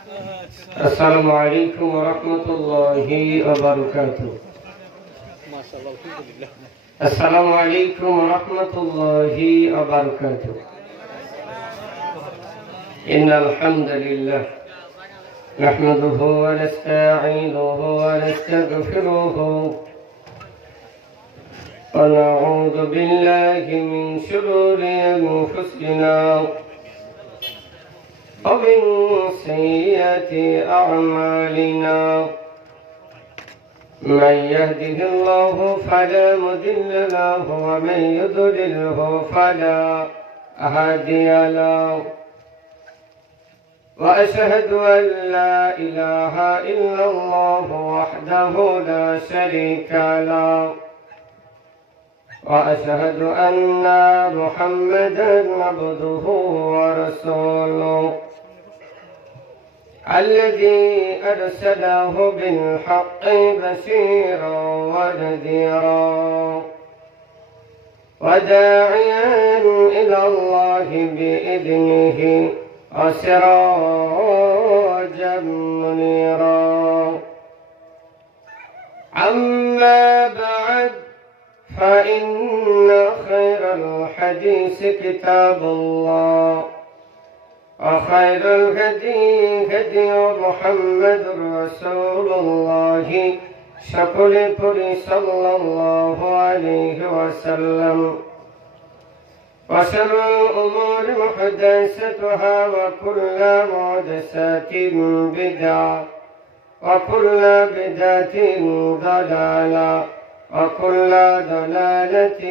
السلام عليكم ورحمة الله وبركاته. السلام عليكم ورحمة الله وبركاته. إن الحمد لله نحمده ونستعينه ونستغفره ونعوذ بالله من شرور أنفسنا ومن سيئات أعمالنا من يهده الله فلا مضل له ومن يضلله فلا هادي له وأشهد أن لا إله إلا الله وحده لا شريك له وأشهد أن محمدا عبده ورسوله الذي أرسله بالحق بشيرا ونذيرا وداعيا إلى الله بإذنه وسراجا منيرا. أما بعد فإن خير الحديث كتاب الله وخير الهدي هدي محمد رسول الله صلى الله عليه وسلم. وشر الأمور محدثاتها وكل محدثات بدعة وكل بدعة ضلالة وكل ضلالة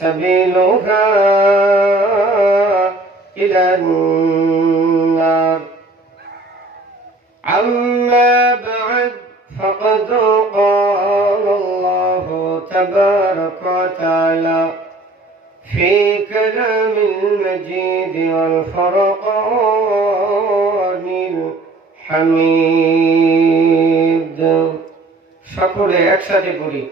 سبيلها إلى النار. أما بعد فقد قال الله تبارك وتعالى في كلام المجيد والفرقان الحميد. সকলে একসাথে পড়ি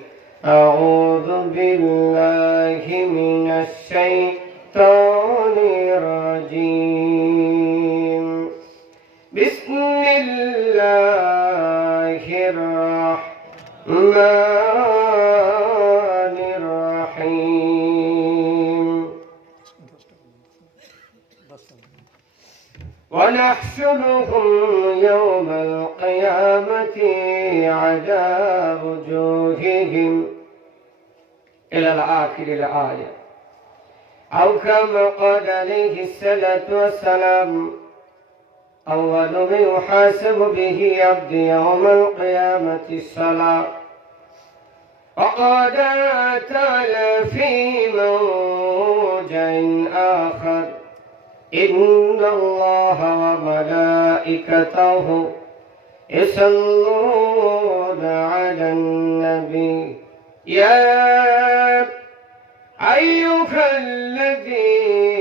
أعوذ بالله من الشيطان الرجيم. بسم الله الرحمن الرحيم. ونحشرهم يوم القيامة على وجوههم إلى آخر الآية. أو كما قال عليه الصلاة والسلام أول ما يحاسب به عبد يوم القيامة الصلاة. وقال تعالى في موضع آخر إن الله وملائكته يصلون على النبي يا أيها الذين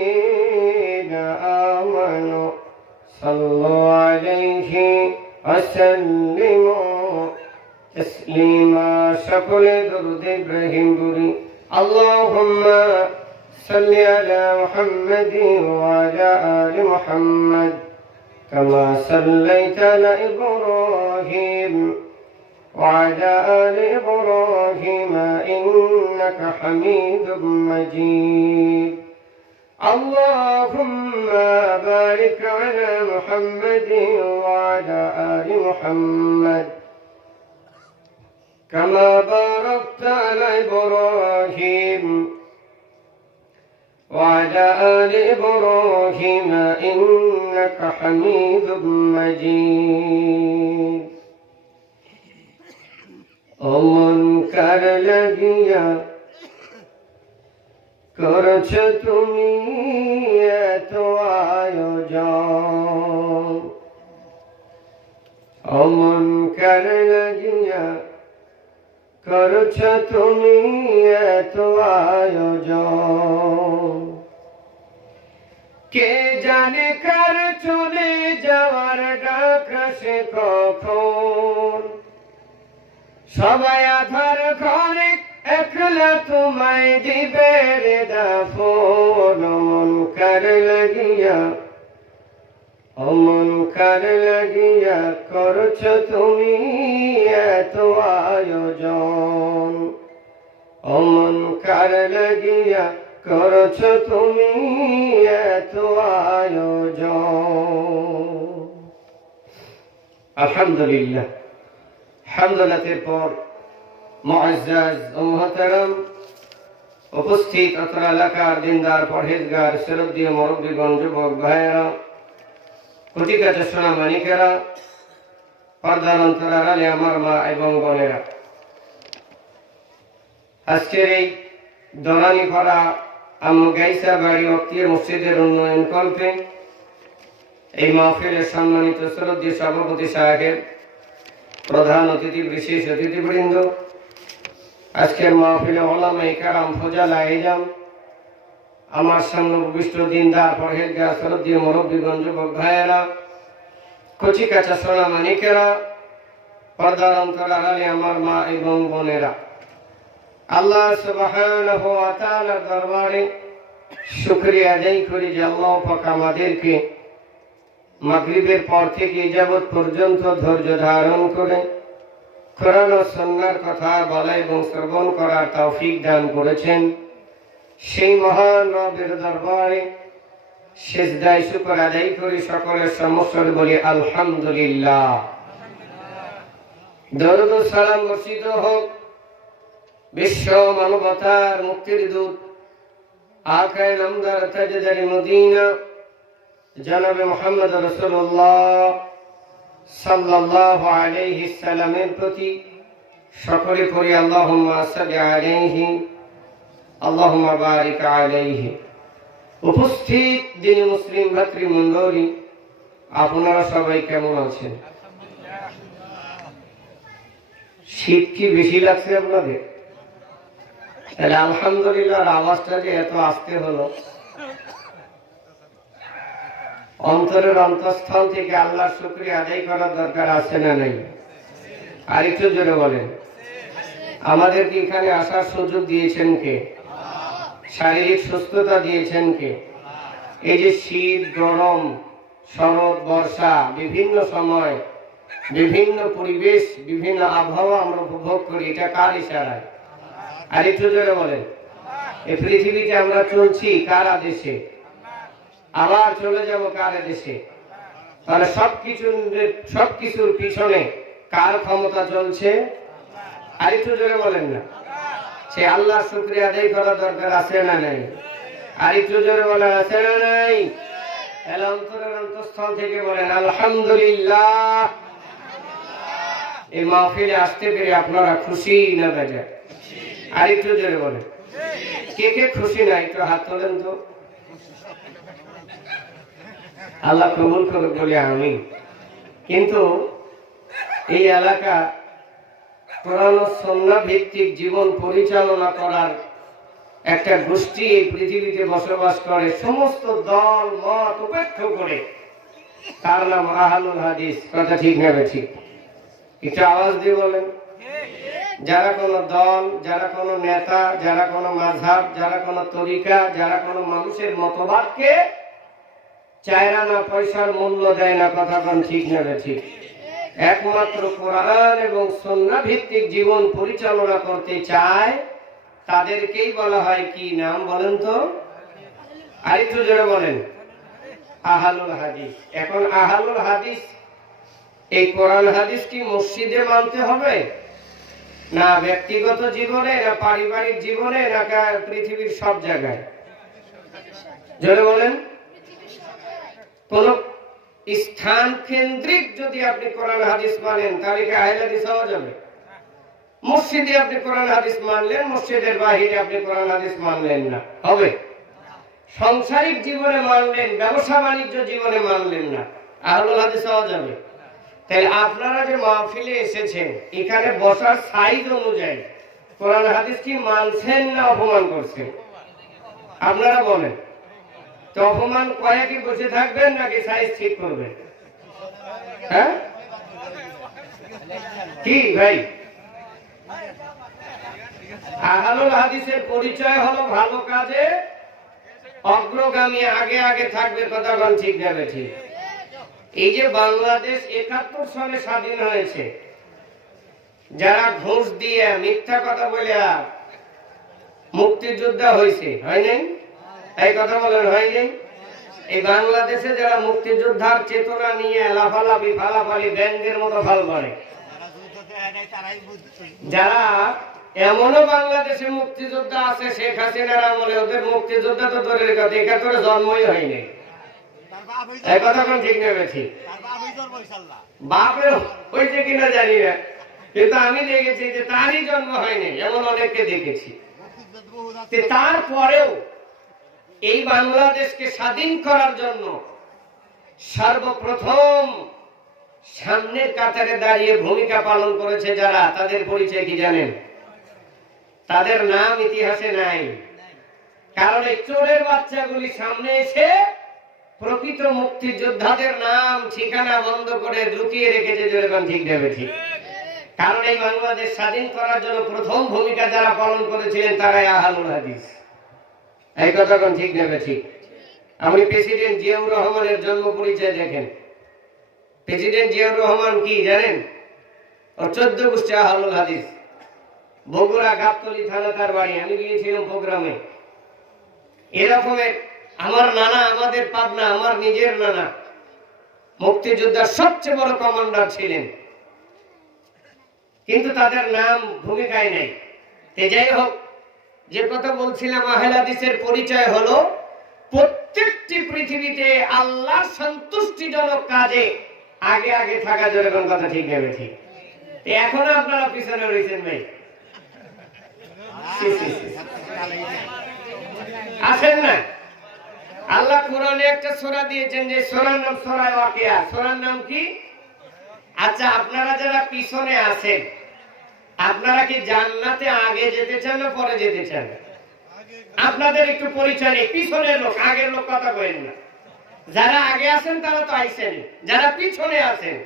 آمنوا صلوا عليه وسلموا تسليما. সকলে দরুদ ইব্রাহিম পড়ি। اللهم صل على محمد وعلى آل محمد كما صليت على إبراهيم وعلى آل إبراهيم إنك حميد مجيد. اللهم بارك على محمد وعلى آل محمد كما باركت على إبراهيم وعلى آل إبراهيم إنك حميد مجيد. অমনকার লাগিয়া করছ তুমি এত আয়োজন। অমনকার লাগিয়া করছ তুমি এত আয়োজন। কে জানে কার চলে যাওয়ার ডাক আসে কখন। সবাই আধার ঘরে একলা তোমায় দিবে রে দাফন। মন কার লাগিয়া অমন কার লাগিয়া করছ তুমি এত আয়োজন, অমন কার লাগিয়া করছ তুমি এত আয়োজন। আলহামদুলিল্লাহ, হামদুলিল্লাহের পর মুআজ্জাজ ও মুহতারাম উপস্থিত অত্র এলাকার দিনদার পরহেজগার শ্রদ্ধেয় মুরব্বিগণ, যুবক ভাইয়েরা, কোটি কাছে সোনা মানিকেরা, পর্দার অন্তরালে আমার মা এবং বোনেরা, আজকের এই দরানি পাড়া গাইসা বাড়ি অক্তিয়া মসজিদের উন্নয়ন কল্পে এই মাহফিলের সম্মানিত শ্রদ্ধেয় সভাপতি সাহেব, প্রধান অতিথি, বিশেষ অতিথিবৃন্দ, আজকের মাহফিলে ওলামায়ে কেরাম, ফজলা ইলম, আমার সামনে উপবিষ্ট দিনদার পরহেজগার শ্রদ্ধেয় মুরব্বিগণ, যুবক ভাইয়েরা, কচি কাঁচা সোনা মানিকেরা, পর্দার অন্তরালে আমার মা এবং বোনেরা, আল্লাহ সুবহানাহু ওয়া তাআলার দরবারে শুকরিয়া আদায় করি যে আল্লাহ পাক আমাদেরকে মাগরিবের পর থেকে যাবত পর্যন্ত ধৈর্য ধারণ করে কোরআন ও সুন্নাহর কথা বলা এবং শ্রবণ করার তৌফিক দান করেছেন। সেই মহান রবের দরবারে সিজদায় শুকর আদায় করি, সকলের সমস্যার বলি আলহামদুলিল্লাহ। দরুদ ও সালাম বর্ষিত হোক বিশ্ব মানবতার মুক্তির দূত আকায়ে নামদার তাজদার মদিনা জনাবে মুহাম্মদ রাসূলুল্লাহ সাল্লাল্লাহু আলাইহি সাল্লামের প্রতি সকলে পড়ি আল্লাহুম্মা সাল্লি আলাইহি আল্লাহুম্মা বারিক আলাইহি। উপস্থিত দিনী মুসলিম ভাতৃমণ্ডলী, আপনারা সবাই কেমন আছেন? শীত কি বেশি লাগছে আপনাদের? তাহলে আলহামদুলিল্লাহ আওয়াজটা যে এত আস্তে হলো, অন্তরের অন্তঃস্থল থেকে আল্লাহর শুকরিয়া আদায় করার দরকার আছে না নাই? আর একটু জোরে বলেন। আমাদেরকে এখানে আসার সুযোগ দিয়েছেন কে? শারীরিক সুস্থতা দিয়েছেন কে? এই যে শীত, গরম, শরৎ, বর্ষা, বিভিন্ন সময় বিভিন্ন পরিবেশ, বিভিন্ন আবহাওয়া আমরা উপভোগ করি, এটা কার ইশারায়? আর একটু জোরে বলেন। এই পৃথিবীতে আমরা চলছি কার আদেশে? আবার চলে যাব কার আদেশে? তাহলে সবকিছুর পিছনে কার ক্ষমতা চলছে? আর একটু জোরে বলেন না। সে আল্লাহর শুকরিয়া আদায় করা দরকার আছে না নাই? আর একটু জোরে বলেন, আছে না নাই? তাহলে অন্তরের অন্তঃস্থল থেকে বলেন আলহামদুলিল্লাহ। এই মাহফিলে আসতে পেরে আপনারা খুশি না বেজার? আর একটু জোরে বলেন। কে কে খুশি না একটু হাত তোলেন তো। আল্লাহ কবুল করুক বলে আমি। কিন্তু এই এলাকা কোরআন ও সুন্নাহ ভিত্তিক জীবন পরিচালনা করার একটা গোষ্ঠী এই পৃথিবীতে বসবাস করে, সমস্ত দল মত উপেক্ষা করে। তার নাম আহলুল হাদিস। কথা ঠিক না ঠিক? একটু আওয়াজ দিয়ে বলেন। যারা কোনো দল, যারা কোনো নেতা, যারা কোনো মাযহাব, যারা কোনো তরিকা, যারা কোনো মানুষের মতবাদকে চায়রা না পয়সার মূল্য দেয় না। কথা কোন ঠিক না ঠিক? একমাত্র কোরআন এবং সুন্নাহ ভিত্তিক জীবন পরিচালনা করতে চায়, তাদেরকেই বলা হয় কি নাম বলেন তো? আরেকটু জোরে বলেন। আহলুল হাদিস। এখন আহলুল হাদিস, এই কোরআন হাদিস কি মসজিদে মানতে হবে, না ব্যক্তিগত জীবনে, না পারিবারিক জীবনে, না পৃথিবীর সব জায়গায়? জোরে বলেন। কোন স্থান কেন্দ্রিক যদি আপনি কোরআন হাদিস মানেন, তাহলে কি আহলে হাদিস হওয়া যাবে? মসজিদে আপনি কোরআন হাদিস মানলেন, মসজিদের বাহিরে আপনি কোরআন হাদিস মানলেন না, হবে? সাংসারিক জীবনে মানলেন, ব্যবসা বাণিজ্য জীবনে মানলেন না, আহলুল হাদিস হওয়া যাবে? তাহলে আপনারা যে মাহফিলে এসেছেন, এখানে বসার সাইজ অনুযায়ী কোরআন হাদিস কি মানছেন না অপমান করছেন? আপনারা বলেন তো। অপমান কয়ে কি বসে থাকবেন নাকি সাইজ ঠিক করবেন? হ্যাঁ কি ভাই? আহলুল হাদিসের পরিচয় হলো ভালো কাজে অগ্রগামী, আগে আগে থাকবে। কথা বল ঠিক যাবে ঠিক? এই যে বাংলাদেশ ৭১ সালে স্বাধীন হয়েছে, যারা ঘুষ দিয়ে মিথ্যা কথা বলে মুক্তিযোদ্ধা হয়েছে, হয় নাই? এই কথা বলেন, হয় নাই? এই বাংলাদেশে যারা মুক্তিযোদ্ধার চেতনা নিয়ে লাফালাফি ফালাফালি ব্যাংকের মতো ফাল করে, যারা এমনও বাংলাদেশে মুক্তিযোদ্ধা আছে শেখ হাসিনার আমলে, ওদের মুক্তিযোদ্ধা তো দূরের কথা, ৭১ জন্মই হয়নি। এই কথা কোন ঠিক নেবে? ঠিক বাপের হয়েছে কিনা জানি না, কিন্তু আমি দেখেছি যে তারই জন্ম হয়নি, এমন অনেককে দেখেছি। তারপরেও এই বাংলাদেশকে স্বাধীন করার জন্য সর্বপ্রথম সামনের কাতারে দাঁড়িয়ে ভূমিকা পালন করেছে যারা, তাদের পরিচয় কি জানেন? তাদের নাম ইতিহাসে নাই, কারণ এই চোরের বাচ্চাগুলি সামনে এসে প্রকৃত মুক্তিযোদ্ধাদের নাম ঠিকানা বন্ধ করে লুকিয়ে রেখেছে। যেরকম ঠিক দেবে ঠিক, কারণ এই বাংলাদেশ স্বাধীন করার জন্য প্রথম ভূমিকা যারা পালন করেছিলেন তারাই আহলুল হাদিস। এই কথা কোন ঠিক নেবে? ঠিক। আপনি প্রেসিডেন্ট জিয়াউর রহমানের জন্ম পরিচয় দেখেন। প্রেসিডেন্ট জিয়াউর রহমান কি জানেন? ও 14 গোষ্ঠী আহলুল হাদিস। বগুড়া গাবতলী থানা তার বাড়ি। আমি গিয়েছিলাম প্রোগ্রামে। এরকমের আমার নানা, আমাদের পাবনা, আমার নিজের নানা মুক্তিযোদ্ধার সবচেয়ে বড় কমান্ডার ছিলেন, কিন্তু তাদের নাম ভূমিকায় নেই। যাই হোক, যে কথা বলছিলাম, আহলে হাদিসের পরিচয় হলো প্রত্যেকটি পৃথিবীতে আল্লাহর সন্তুষ্টিজনক কাজে আগে আগে থাকা। যেরকম কথা ঠিক নেবে ঠিক। এখনো আপনারা পিছনে রয়েছেন ভাই, আছেন না? আল্লাহ কোরআনে একটা সূরা দিয়েছেন, যে সূরার নাম সূরা ওয়াকিয়া। সূরার নাম কি? আচ্ছা, আপনারা যারা পিছনে আছেন, আপনারা কি জান্নাতে আগে যেতে চান না পরে যেতে চান? আপনাদের একটু পরিচয় নেই। পিছনের লোক, আগের লোক কথা বলেন না। যারা আগে আছেন তারা তো আইছেন, যারা পিছনে আছেন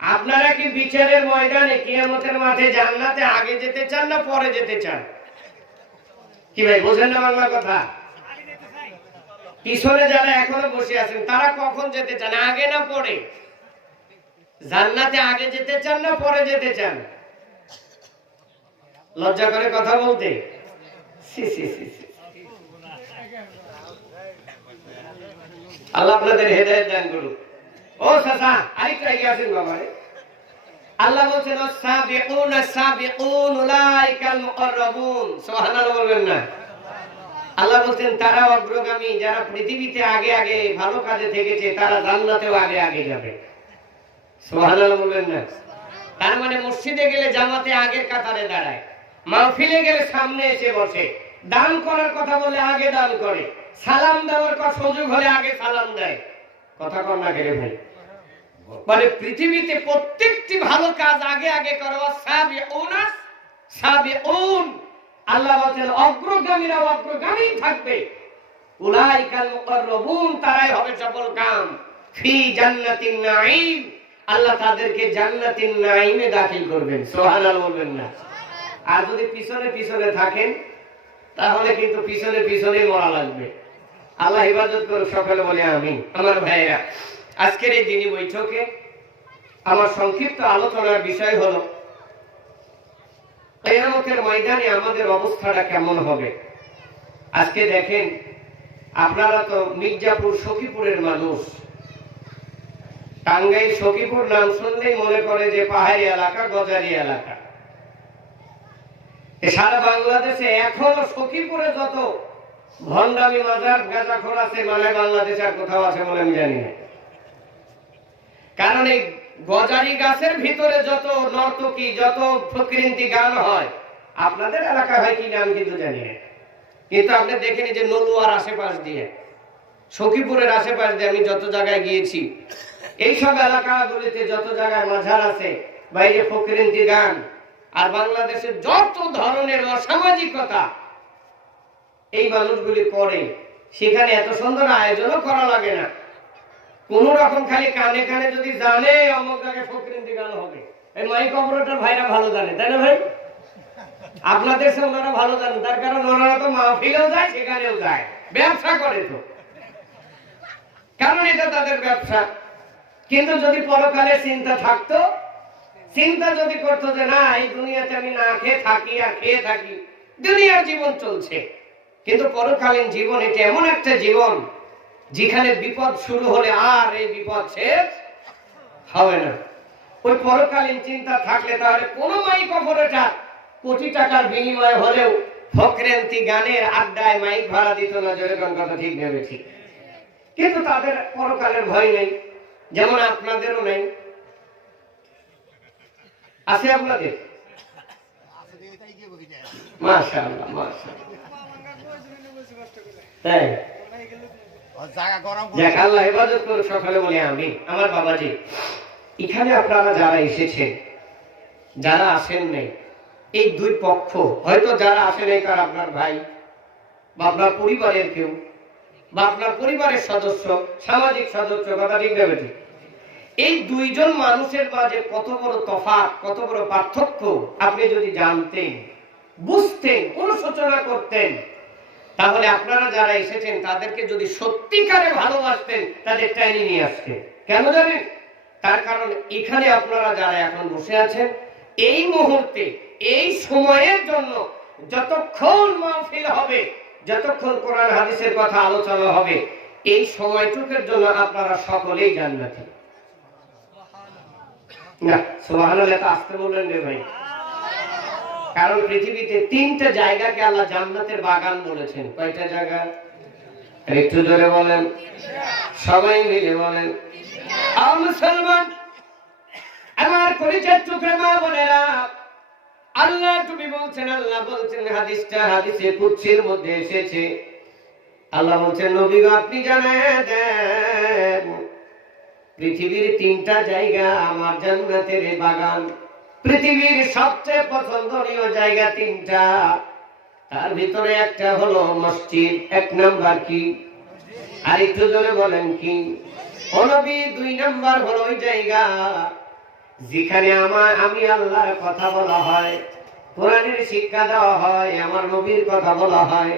আপনারা কি বিচারের ময়দানে কিয়ামতের মাঠে জান্নাতে আগে যেতে চান না পরে যেতে চান? কি ভাই, বোঝেন না বাংলা কথা? পিছনে যারা এখনো বসে আছেন তারা কখন যেতে চান, আগে না পরে? জান্নাতে আগে যেতে চান না পরে যেতে চান? লজ্জা করে কথা বলতে? আল্লাহ আপনাদের হেদায়েত দান করুন। ও চাচা, আরেকটা এগিয়ে আসেন বাবা। আল্লাহ বলছেন, আস-সাবিকুন আস-সাবিকুন উলাইকাল মুকাররাবুন। সুবহানাল্লাহ বলবেন না? আল্লাহ বলছেন তারা অগ্রগামী, যারা পৃথিবীতে আগে আগে ভালো কাজে থেকেছে তারা জান্নাতেও আগে আগে যাবে। সুবহানাল্লাহ বলবেন না? তার মানে মসজিদে গেলে জামাতে আগের কাতারে দাঁড়ায়, মাহফিলে গেলে সামনে এসে বসে, দান করার কথা বলে আগে দান করে, সালাম দেওয়ার কথা সুযোগ হলে আগে সালাম দেয়। কথা কর না গেলে ভাই? মানে পৃথিবীতে প্রত্যেকটি ভালো কাজ আগে আগে করো। সাবিউন, আল্লাহ বলেন অগ্রগামীরা অগ্রগামী থাকবে। উলাইকাল মুকাররাবুন, তারাই হবে সফল কাম। ফি জান্নাতিন নাঈম, আল্লাহ তাদেরকে জান্নাতিন নাঈমে দাখিল করবেন। সুবহানাল্লাহ বলবেন না? আর যদি পিছনে পিছনে থাকেন তাহলে কিন্তু পিছনে পিছনে মরা লাগবে। আল্লাহ ইবাদত করুক, সকলে বলে আমিন। আমার ভাইরা, আজকের এই দিনী বৈঠকে আমার সংক্ষিপ্ত আলোচনার বিষয় হলো কিয়ামতের ময়দানে আমাদের অবস্থাটা কেমন হবে। আজকে দেখেন, আপনারা তো মির্জাপুর সখীপুরের মানুষ। টাঙ্গাইল সখীপুর নাম শুনলেই মনে করে যে পাহাড়ি এলাকা, গজারি এলাকা। সারা বাংলাদেশে এখনো সখীপুরে যত ভণ্ডামি মাজার গাঁজাখোর আছে, মানে বাংলাদেশে আর কোথাও আছে বলে আমি জানি না। কারণ এই গজারি গাছের ভিতরে যত নর্তকী, যত ফকিরিন্তি গান হয়, আপনাদের এলাকায় হয় কিনা আমি কিন্তু জানি না, কিন্তু আপনি দেখেন যে নলুয়ার আশেপাশ দিয়ে, সখীপুরের আশেপাশ দিয়ে আমি যত জায়গায় গিয়েছি, এইসব এলাকাগুলিতে যত জায়গায় মাজার আছে বা এই যে ফকিরিন্তি গান আর বাংলাদেশের যত ধরনের অসামাজিকতা এই মানুষগুলি করে, সেখানে এত সুন্দর আয়োজনও করা লাগে না। কোন রকম খালি কানে কানে যদি জানে অমুক জায়গায় ফকিরিন্তি গান হবে, এই মাইক অপারেটর ভাইরা ভালো জানে, তাই না ভাই? আপনাদের সে ওনারা ভালো জানেন, তার কারণ ওনারা তো মাহফিলেও যায়, সেখানেও যায়, ব্যবসা করে তো, কারণ এটা তাদের ব্যবসা। কিন্তু যদি পরকালে চিন্তা থাকতো, চিন্তা যদি করতো যে না এই দুনিয়াতে আমি না খেয়ে থাকি আর খেয়ে থাকি, দুনিয়ার জীবন চলছে, কিন্তু পরকালীন জীবন এটা এমন একটা জীবন যেখানে বিপদ শুরু হলে আর এই বিপদ শেষ হবে না। ওই পরকালীন চিন্তা থাকলে তাহলে কোনো মাইক অপারেটর কোটি টাকার বিনিময়ে হলেও ফকরেন্তি গানের আড্ডায় মাইক ভাড়া দিত না। যেরকম কথা ঠিক নেবে ঠিক, কিন্তু তাদের পরকালের ভয় নেই, যেমন আপনাদেরও নেই। আছে আপনাদের? মাশাআল্লাহ মাশাআল্লাহ, তাই যাক আল্লাহ হেফাজত করুন। সকালে বলি আমি আমার বাবাজি, এখানে আপনারা যারা এসেছেন, যারা আসেন নাই, এই দুই পক্ষ, হয়তো যারা আসেন এই কার আপনার ভাই বা আপনার পরিবারের কেউ বা আপনার পরিবারের সদস্য, সামাজিক সদস্য, কথা ঠিক নেবে ঠিক, এই দুইজন মানুষের মাঝে কত বড় তফাৎ, কত বড় পার্থক্য আপনি যদি জানতেন, বুঝতেন, অনুশোচনা করতেন, তাহলে আপনারা যারা এসেছেন তাদেরকে যদি সত্যিকারে ভালোবাসতেন তাদের টাইনি নিয়ে আসতেন। কেন জানেন? তার কারণ এখানে আপনারা যারা এখন বসে আছেন, এই মুহূর্তে এই সময়ের জন্য যতক্ষণ মাহফিল হবে, যতক্ষণ কোরআন হাদিসের কথা আলোচনা হবে, এই সময়টুকুর জন্য আপনারা সকলেই জান্নাতি। না সুবহানাল্লাহ, তা আসতে বললেন রে ভাই। কারণ পৃথিবীতে তিনটা জায়গাকে আল্লাহ জান্নাতের বাগান বলেছেন। কয়টা জায়গা? একটু জোরে বলেন, সবাই মিলে বলেন। মুসলমান আমার পরিচয় টুকরে মা বোনেরা, আল্লাহ তুমি বলছেন, আল্লাহ বলছেন, হাদিসটা হাদিসে কুদসির মধ্যে এসেছে। আল্লাহ বলছেন নবী গো আপনি জানায় দেন পৃথিবীর তিনটা জায়গা আমার জান্নাতের বাগান। পৃথিবীর সবচেয়ে পছন্দনীয় জায়গা তিনটা, তার ভিতরে একটা হলো মসজিদ। এক নাম্বার কি? আর একটু জোরে বলেন কি? ও নবী, দুই নাম্বার হলো ওই জায়গা যেখানে আমি আল্লাহর কথা বলা হয়, কোরআনের শিক্ষা দেওয়া হয়, আমার নবীর কথা বলা হয়,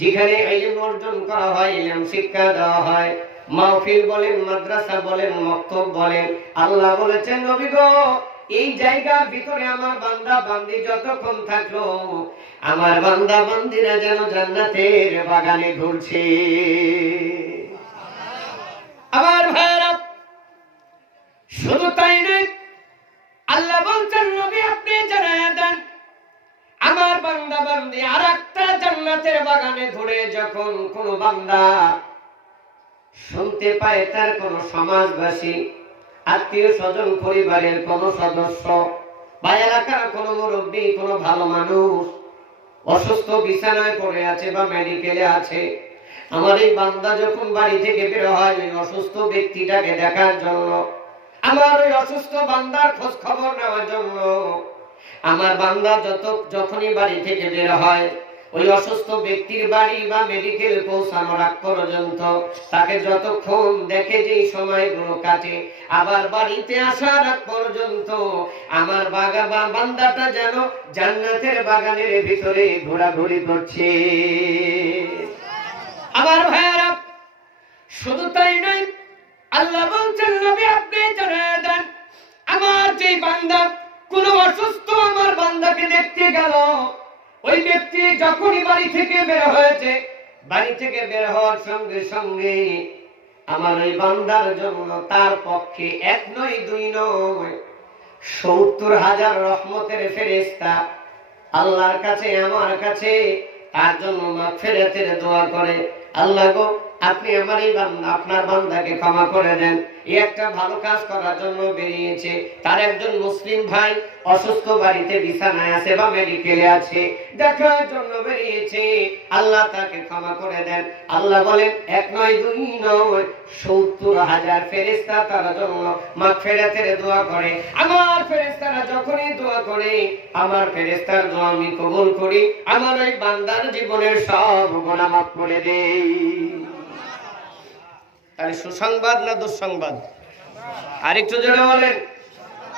যেখানে ইলম অর্জন করা হয়, ইলম শিক্ষা দেওয়া হয়, মাহফিল বলেন, মাদ্রাসা বলেন, মক্তব বলেন। আল্লাহ বলেছেন নবী গো এই জায়গার ভিতরে আমার বান্দা বান্দি যতক্ষণ থাকলো, আমার বান্দা বান্দিরা যেন জান্নাতের বাগানে ঘুরছে। আমার ভাইরা, শুধু তাই নয়, আল্লাহ বলছেন নবী আপনি জানায়া দেন আমার বান্দা বান্দি আর একটা জান্নাতের বাগানে ঘুরে যখন কোন বান্দা শুনতে পায় তার কোন সমাজবাসী, আত্মীয় স্বজন, পরিবারের কোন সদস্য বা এলাকার কোন মুরব্বী, কোন ভালো মানুষ অসুস্থ বিছানায় পড়ে আছে বা মেডিকেলে আছে, আমার এই বান্দা যখন বাড়ি থেকে বের হয় ওই অসুস্থ ব্যক্তিটাকে দেখার জন্য, আমার ওই অসুস্থ বান্দার খোঁজ খবর নেওয়ার জন্য, আমার বান্দা যখনই বাড়ি থেকে বের হয় ওই অসুস্থ ব্যক্তির বাড়ি বা মেডিকেল পৌঁছানোর আগ পর্যন্ত তাকে যতক্ষণ দেখে যে সময়গুলো কাটে, আবার বাড়িতে আসার আগ পর্যন্ত আমার বান্দাটা যেন জান্নাতের বাগানের ভিতরে ঘোরাঘুরি করছে। আমার ভাইয়েরা, শুধু তাই নয়, আল্লাহ বলছেন নবী আপনি জানায়া দেন আমার যে বান্দা কোন অসুস্থ আমার বান্দাকে দেখতে গেল, ওই ব্যক্তি যখনই বাড়ি থেকে বের হয়েছে, বাড়ি থেকে বের হওয়ার সঙ্গে সঙ্গে আমার ওই বান্দার জন্য তার পক্ষে এক নয় দুই নয় ৭০,০০০ রহমতের ফেরেশতা আল্লাহর কাছে আমার কাছে তার জন্য মাগফিরাতের দোয়া করে। আল্লাহ গো আপনি আমার এই বান্দা, আপনার বান্দাকে ক্ষমা করে দেন। এই একটা ভালো কাজ করার জন্য বেরিয়েছে, তার একজন মুসলিম ভাই অসুস্থ, বাড়িতে বিছানায় আছে বা মেডিকেলে আছে, দেখার জন্য বেরিয়েছে, আল্লাহ তাকে ক্ষমা করে দেন। আল্লাহ বলেন এক নয় দুই নয় ৭০,০০০ ফেরেশতা তার জন্য মাগফিরাতের দোয়া করে। আমার ফেরেশতারা যখনই দোয়া করে, আমার ফেরেশতার দোয়া আমি কবুল করি, আমার ওই বান্দার জীবনের সব গুনাহ মাফ করে দেই। তাহলে সুসংবাদ না দুঃসংবাদ? আরেকটু জোরে বলেন।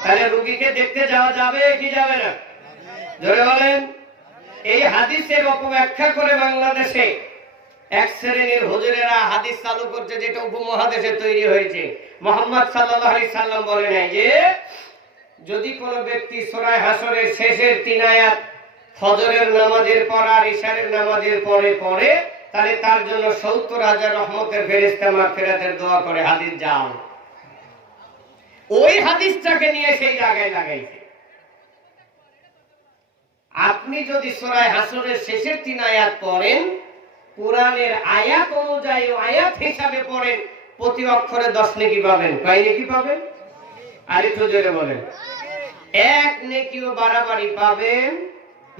তাহলে রোগীকে দেখতে যাওয়া যাবে কি যাবে না? জোরে বলেন। এই হাদিসের অপব্যাখ্যা করে বাংলাদেশে এক শ্রেণীর হুজুরেরা হাদিস চালু করছে যেটা উপমহাদেশে তৈরি হয়েছে। মুহাম্মদ সাল্লাল্লাহু আলাইহি সাল্লাম বলেন যে যদি কোনো ব্যক্তি সূরা হাসরের শেষের 3 আয়াত ফজরের নামাজের পর আর ইশারের নামাজের পরে পড়ে, তাহলে তার জন্য 70,000 রহমতের ফেরেশতা মাগফিরাতের দোয়া করে। হাদিস যাও, ওই হাদিসটাকে নিয়ে সেই জায়গায় লাগাইছে। আপনি যদি সূরা হাসরের শেষের 3 আয়াত পড়েন, কোরআনের আয়াত অনুযায়ী আয়াত হিসাবে পড়েন, প্রতি অক্ষরে 10 নেকি পাবেন। কয় নেকি পাবেন? আর একটু জোরে বলেন। এক নেকিও বাড়াবাড়ি পাবেন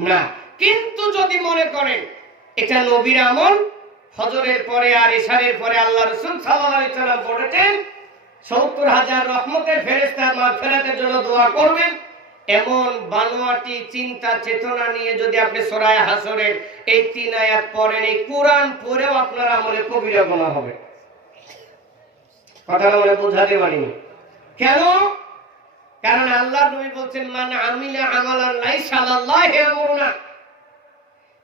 না। কিন্তু যদি মনে করেন এটা নবীর আমল, ফজরের পরে আর ইশারের পরে আল্লাহ রাসূল সাল্লাল্লাহু আলাইহি সাল্লাম পড়েছেন, 70,000 রহমতের ফেরেশতা মাগফিরাতের জন্য দোয়া করবেন, এমন বানোয়াটি চিন্তা চেতনা নিয়ে যদি আপনি সূরা হাসরের এই 3 আয়াত পড়েন, এই কোরআন পড়েও আপনার আমলে কবিরা গুনাহ হবে। কথাটা মনে বোঝাতে পারিনি কেন? কারণ আল্লাহর নবী বলছেন, মান আমিলা আমালান লাইসা আলাইহি আমরুনা,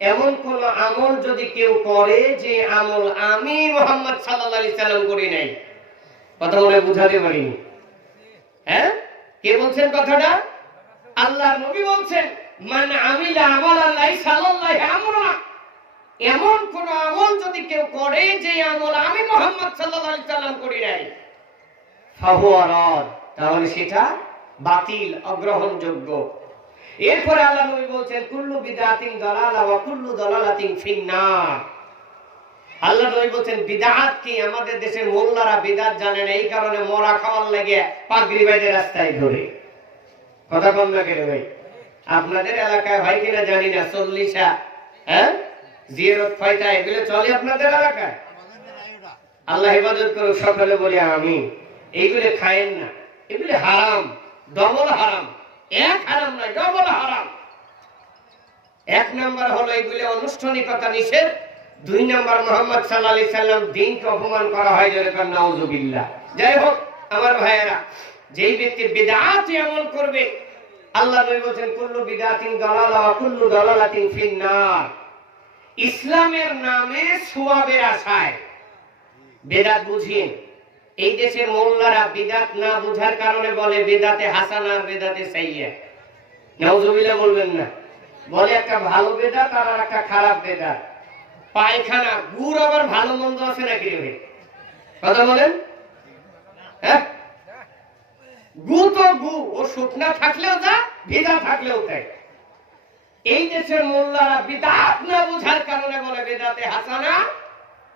এমন কোন আমল যদি কেউ করে যে আমল আমি মুহাম্মদ সাল্লাল্লাহু আলাইহি সাল্লাম করি নাই। কথা মনে বোঝাতে পারিনি। হ্যাঁ, কে বলছেন কথাটা? আল্লাহর নবী বলছেন, মান আমিলা আমালান লাইসা আলাইহি আমরুনা, এমন কোন আমল যদি কেউ করে যে আমল আমি মুহাম্মদ সাল্লাল্লাহু আলাইহি সাল্লাম করি নাই, ফাহুয়া রাদ, তাহলে সেটা বাতিল, অগ্রহণযোগ্য। এরপরে আল্লাহ নবী বলছেন, কুল্লু বিদআতিন দালালা ওয়া কুল্লু দালালাতিন ফিন্নার। আল্লাহ নবী বলছেন বিদআত কি? আমাদের দেশের মোল্লারা বিদআত জানে না, এই কারণে মরা খাওয়ার লাগে পাগড়ি বাইরে রাস্তায় ঘুরে। কথা কম না কেন ভাই? আপনাদের এলাকায় হয় কিনা জানি না, 40টা হ্যাঁ জিয়ারত ফয়টা এগুলো চলে আপনাদের এলাকায়? আল্লাহ হেফাজত করুক, সকলে বলি আমিন। এইগুলো খায়েন না, এগুলো হারাম, ডবল হারাম। এক হারাম নয়, ডবল হারাম। 1 নাম্বার হলো এগুলো আনুষ্ঠানিকতা নিষেধ, 2 নাম্বার মুহাম্মদ সাল্লাল্লাহু আলাইহি সাল্লাম দ্বীনকে অপমান করা হয়, যেরকম নাউজুবিল্লাহ। যাই হোক আমার ভাইয়েরা, যেই ব্যক্তি বিদআতি আমল করবে, আল্লাহ নবী বলেন কুল্লু বিদআতিন দালালা ওয়া কুল্লু দালালাতিন ফিন্নার। ইসলামের নামে সওয়াবের আশায় বেদাত বুঝিয়ে, এই দেশের মোল্লারা বিদআত না বুঝার কারণে বলে বেদাতে হাসানা আর বেদাতে সাইয়্যা। নাউজুবিল্লাহ বলবেন না, বলে একটা ভালো বেদাত আর একটা খারাপ বেদাত। পায়খানা গুড় আবার ভালো মন্দ আছে নাকি রে? কথা বলেন। হ্যাঁ, গু তো গু, ও শুকনা থাকলেও যা, ভিজা থাকলেও তাই। এই দেশের মোল্লারা বিদআত না বুঝার কারণে বলে বেদাতে হাসানা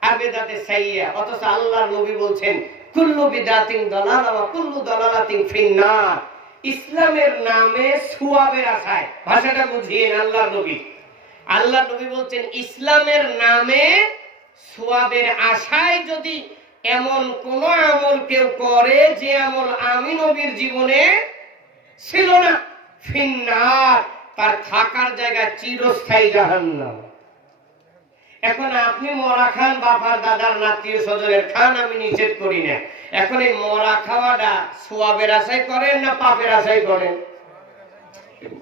আর বেদাতে সাইয়্যা, অথচ আল্লাহর নবী বলছেন কুল্লু বিদআতিন দালালা ওয়া কুল্লু দালালাতিন ফিন্নার। ইসলামের নামে সওয়াবের আশায়, ভাষাটা বুঝিয়ে আল্লাহর নবী। আল্লাহর নবী বলছেন ইসলামের নামে সওয়াবের আশায় যদি এমন কোন আমল কেউ করে যে আমল আমি নবীর জীবনে ছিল না, ফিন্নার, তার থাকার জায়গা চিরস্থায়ী জাহান্নাম। এখন আপনি মরা খান, বাবার দাদার নাতির স্বজনের খান, আমি নিষেধ করি না। এখন এই মরা খাওয়াটা সওয়াবের আশায় করেন না পাপের আশায় করেন?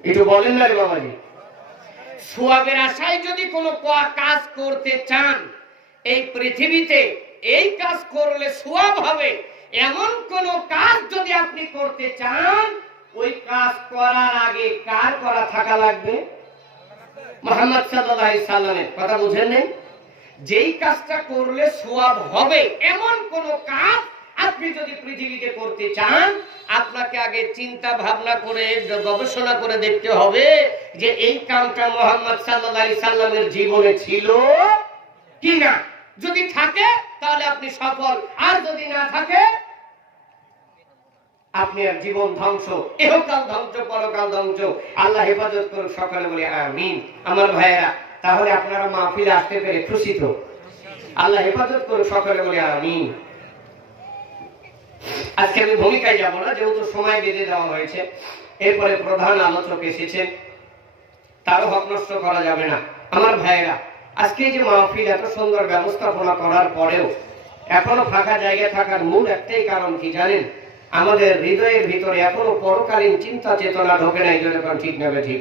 একটু বলেন না রে বাবাজি। সওয়াবের আশায় যদি কোনো কাজ করতে চান এই পৃথিবীতে, এই কাজ করলে সওয়াব হবে, এমন কোন কাজ যদি আপনি করতে চান, ওই কাজ করার আগে কার করা থাকা লাগবে? মুহাম্মদ সাল্লাল্লাহু আলাইহি সাল্লামের। কথা বুঝেন নাই? যেই কাজটা করলে সওয়াব হবে এমন কোন কাজ আপনি যদি পৃথিবীতে করতে চান, আপনাকে আগে চিন্তা ভাবনা করে গবেষণা করে দেখতে হবে যে এই কামটা মুহাম্মদ সাল্লাল্লাহু আলাইহি সাল্লামের জীবনে ছিল কিনা। যদি থাকে তাহলে আপনি সফল, আর যদি না থাকে আপনার জীবন ধ্বংস, ইহকাল ধ্বংস, পরকাল ধ্বংস। আল্লাহ হেফাজত করুন, সকলে বলি আমিন। আমার ভাইয়েরা, তাহলে আপনারা মাহফিলে আসতে পেরে খুশি তো? আল্লাহ হেফাজত করুন, সকলে বলি আমিন। আজকে আমি ভূমিকায় যাব না, যেহেতু সময় বেঁধে দেওয়া হয়েছে। এরপরে প্রধান আলোচক এসেছেন, তারও হক নষ্ট করা যাবে না। আমার ভাইয়েরা, আজকে যে মাহফিল এত সুন্দর ব্যবস্থাপনা করার পরেও এখনো ফাঁকা জায়গা থাকার মূল একটাই কারণ কি জানেন? আমাদের হৃদয়ের ভিতরে এখনো পরকালীন চিন্তা চেতনা ঢোকে নাই। যেরকম ঠিক নেবে ঠিক,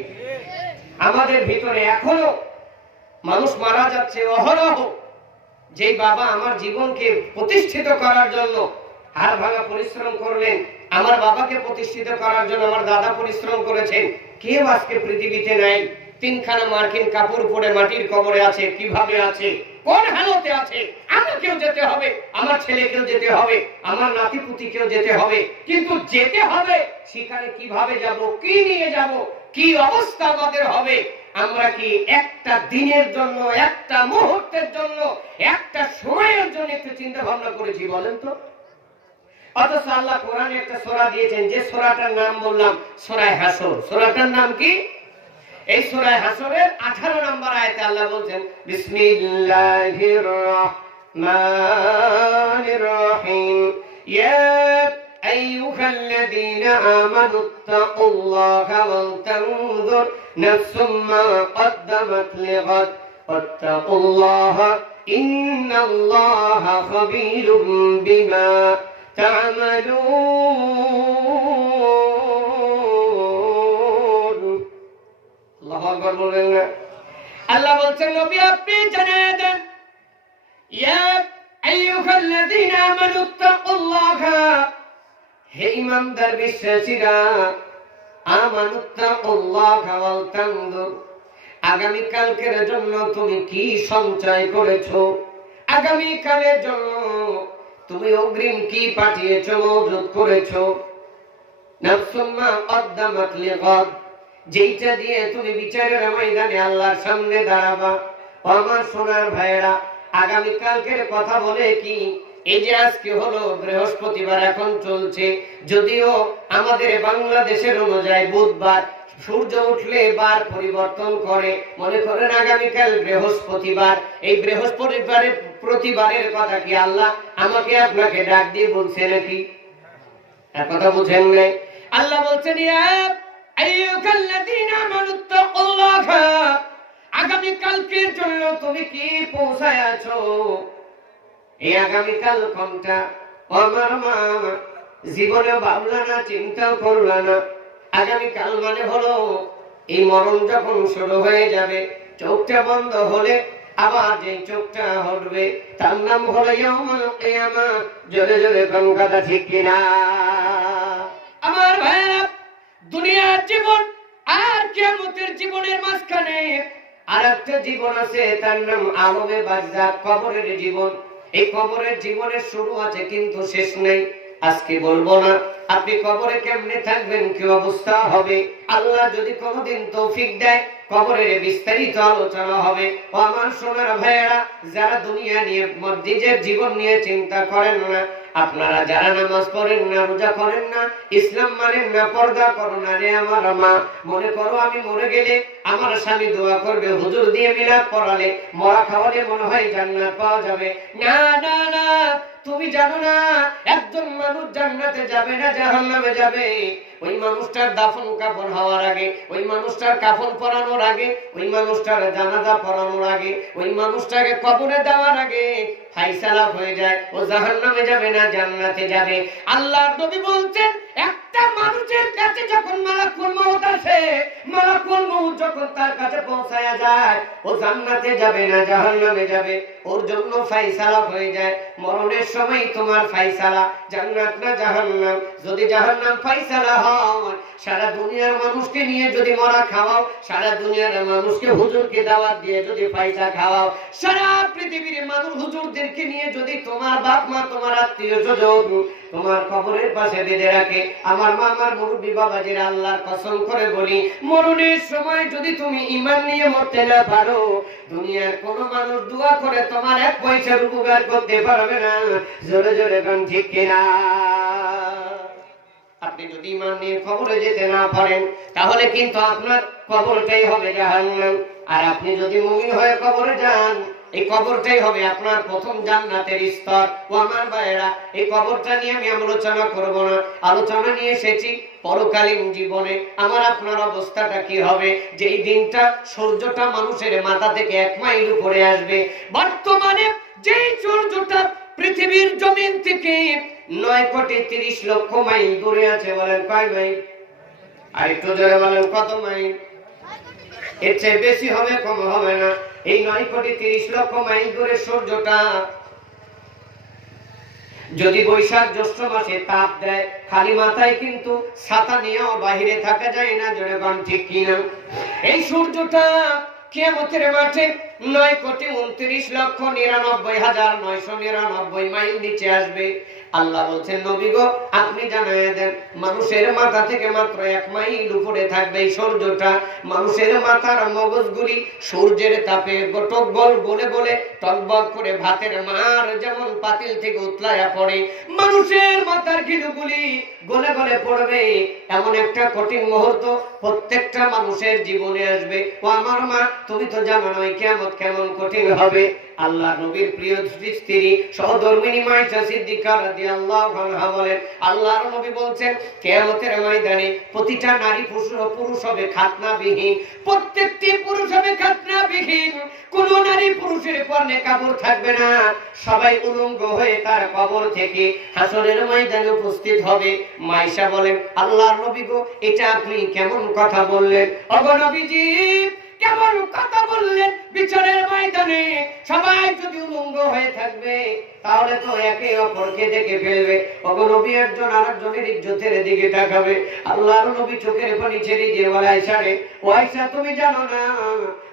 আমাদের ভিতরে এখনো মানুষ মারা যাচ্ছে অহরহ, যে বাবা আমার জীবনকে প্রতিষ্ঠিত করার জন্য হাড় ভাঙা পরিশ্রম করলেন, আমার বাবাকে প্রতিষ্ঠিত করার জন্য আমার দাদা পরিশ্রম করেছেন, কেউ আজকে পৃথিবীতে নাই। তিনখানা মার্কিন কাপড় পরে মাটির কবরে আছে, কিভাবে আছে, কোন হালতে আছে। আমাকেও যেতে হবে, আমার ছেলেকেও যেতে হবে, আমার নাতিপুতিকেও যেতে হবে, কিন্তু যেতে হবে সেখানে কিভাবে যাব, কি নিয়ে যাব, কি অবস্থা আমাদের হবে। আমরা কি একটা দিনের জন্য, একটা মুহূর্তের জন্য, একটা সময়ের জন্য একটু চিন্তা ভাবনা করেছি বলেন তো? অথচ আল্লাহ কোরআনে একটা সূরা দিয়েছেন, যে সূরাটার নাম বললাম সূরা হাসর। সূরাটার নাম কি? এই সূরা হাসরের 18 নম্বর আয়াতে আল্লাহ বলছেন, বিসমিল্লাহির রহমানির রহিম, ইয়া আইয়ুহাল্লাযীনা আমানুত্তাকুল্লাহা ওয়াল তানজুর নাফসুম মা কদ্দামাত লিগাদ ওয়াত্তাকুল্লাহা ইন্নাল্লাহা খাবীরুম বিমা তা'মালুন। আল্লাহু আকবার বলেন না? আল্লাহ বলছেন, নবী আপনি জানিয়ে দেন, ইয়া আইয়ুহাল্লাযীনা আমানুত্তাকুল্লাহা, হে ঈমানদার বিশ্বাসীরা, আমানুত্তাকুল্লাহা ওয়াল তানজুর, আগামী কালকের জন্য তুমি কি সঞ্চয় করেছো, আগামী কালের জন্য তুমি অগ্রিম কি পাঠিয়েছো, মজুদ করেছো। নাফসুম মা কদ্দামাত লিগাদ, যেইটা দিয়ে তুমি বিচারের ময়দানে আল্লাহর সামনে দাঁড়াবা। আমার সোনার ভাইয়েরা, আগামী কালকের কথা বলে কি, এই যে আজকে হলো বৃহস্পতিবার, এখন চলছে, যদিও আমাদের বাংলাদেশের অনুযায়ী বুধবার, সূর্য উঠলে বার পরিবর্তন করে, মনে করেন আগামীকাল বৃহস্পতিবার। এই বৃহস্পতিবারের প্রতিবারের কথা কি আল্লাহ আমাকে আপনাকে ডাক দিয়ে বলছে নাকি? এক কথা বুঝেন নাই? আল্লাহ বলছেন, ইয়া আইয়ুহাল্লাযীনা আমানুত্তাকুল্লাহা, আগামী কালকের জন্য তুমি কি পৌঁছায় আছো? এই আগামীকাল কোনটা? আমার মা জীবনে ভাবলা না, চিন্তাও করলা না। আগামীকাল মানে হলো এই মরণ যখন শুরু হয়ে যাবে, চোখটা বন্ধ হলে আবার যে চোখটা উঠবে তার নাম হলো ইয়াউমুল কিয়ামা। জোরে জোরে কোন কথা ঠিক কিনা? আমার ভাইরা, দুনিয়ার জীবন আর কিয়ামতের জীবনের মাঝখানে আর একটা জীবন আছে, তার নাম আলমে বারজাখ, কবরের জীবন। এই কবরের জীবনের শুরু আছে কিন্তু শেষ নেই। আজকে বলবো না আপনি কবরে কেমনে থাকবেন, কি অবস্থা হবে। আল্লাহ যদি কোনোদিন তৌফিক দেয়, কবরের বিস্তারিত আলোচনা হবে। ও আমার সোনার ভাইয়েরা, যারা দুনিয়া নিয়ে, নিজের জীবন নিয়ে চিন্তা করেন না, আপনারা যারা নামাজ পড়েন না, রোজা করেন না, ইসলাম মানেন না, পর্দা করো না, রে আমার মা, মনে করো আমি মরে গেলে আমার স্বামী দোয়া করবে, হুজুর দিয়ে মিলাদ পড়ালে, মরা খাওয়ালে মনে হয় জান্নাত পাওয়া যাবে। না না না, তুমি জানো না একজন মানুষ জান্নাতে যাবে না জাহান্নামে যাবে। ওই মানুষটার দাফন কাফন হওয়ার আগে, ওই মানুষটার কাফন পরানোর আগে, ওই মানুষটার জানাজা পড়ানোর আগে, ওই মানুষটাকে কবরে দেওয়ার আগে ফাইসালা হয়ে যায়, ও জাহান্নামে যাবে না জান্নাতে যাবে। আল্লাহর নবী বলছেন, একটা মানুষের কাছে যখন মালাকুল মউত আসে, মালাকুল মউত যখন তার কাছে পৌঁছায়া যায়, ও জান্নাতে যাবে না জাহান্নামে যাবে, ওর জন্য ফাইসালা হয়ে যায়। মরণের সময় তোমার ফাইসালা জান্নাত না জাহান্নাম। যদি জাহান্নাম ফাইসালা হয়, সারা দুনিয়ার মানুষকে নিয়ে যদি মরা খাওয়াও, সারা দুনিয়ার মানুষকে হুজুরকে দাওয়াত দিয়ে যদি পয়সা খাওয়াও, সারা পৃথিবীর মানুষ হুজুরদেরকে নিয়ে যদি তোমার বাপ মা, তোমার আত্মীয় স্বজন তোমার কবরের পাশে বেঁধে রাখে, আমার মা, আমার মুরব্বী বাবাজিরা, আল্লাহর কসম করে বলি, মরণের সময় যদি তুমি ঈমান নিয়ে মরতে না পারো, দুনিয়ার কোন মানুষ দোয়া করে তোমার এক পয়সার উপকার করতে পারবে না। জোরে জোরে কোন ঠিক কিনা? আপনি যদি ঈমান নিয়ে কবরে যেতে না পারেন, তাহলে কিন্তু আপনার কবরটাই হবে জাহান্নাম। আর আপনি যদি মুমিন হয়ে কবরে যান, এই কবরটাই হবে আপনার প্রথম জান্নাতের স্তর। ও আমার ভাইয়েরা, এই কবরটা নিয়ে আমি আলোচনা করব না, আলোচনা নিয়ে এসেছি পরকালীন জীবনে আমার আপনার অবস্থাটা কি হবে। যেই দিনটা সূর্যটা মানুষের মাথা থেকে 1 মাইল উপরে আসবে। বর্তমানে যেই সূর্যটা পৃথিবীর জমিন থেকে 9,30,00,000 মাইল দূরে আছে, বলেন কয় মাইল? আর একটু জোরে বলেন কত মাইল? এর চেয়ে বেশি হবে, কম হবে না। এই 9,30,00,000 মাইল দূরে সূর্যটা যদি বৈশাখ জ্যৈষ্ঠ মাসে তাপ দেয়, খালি মাথায় কিন্তু ছাতা নিয়েও বাহিরে থাকা যায় না। জোরে বল ঠিক কিনা? এই সূর্যটা কিয়ামতের মাঠে 9,29,99,999 মাইল নিচে আসবে। আল্লাহ বলছেন, নবী গো আপনি জানায় দেন, মানুষের মাথা থেকে মাত্র 1 মাইল উপরে থাকবে এই সূর্যটা। মানুষের মাথার মগজগুলি সূর্যের তাপে টকবল গলে গলে টকবক করে ভাতের মার যেমন পাতিল থেকে উতলায়া পড়ে, মানুষের মাথার গিলুগুলি গলে গলে পড়বে। এমন একটা কঠিন মুহূর্ত প্রত্যেকটা মানুষের জীবনে আসবে। ও আমার মা, তুমি তো জানো না কিয়ামত কেমন কঠিন হবে। আল্লাহ নবীর প্রিয় স্ত্রী সহধর্মিণী মাইশা সিদ্দিকা রাদিয়াল্লাহু আনহা বলেন, আল্লাহর নবী বলছেন কিয়ামতের ময়দানে প্রতিটা নারী পুরুষ হবে খাতনাবিহীন, প্রত্যেকটি পুরুষ হবে খাতনাবিহীন। কোন নারী পুরুষের পরনে কাপড় থাকবে না, সবাই উলঙ্গ হয়ে তার কবর থেকে হাসরের ময়দানে উপস্থিত হবে। মাইশা বলেন, আল্লাহর নবী গো এটা আপনি কেমন কথা বললেন? ওগো নবীজি কেমন কথা বললেন? বিচারের ময়দানে সবাই যদি উলঙ্গ হয়ে থাকবে তাহলে তো একে অপরকে দেখে ফেলবে। ওগো নবী একজন আরেকজনের ইজ্জতের দিকে তাকাবে। আল্লাহর নবী চোখের পানি ছেড়ে দিয়ে বলে, আয়েশা রে, ও আয়েশা তুমি জানো না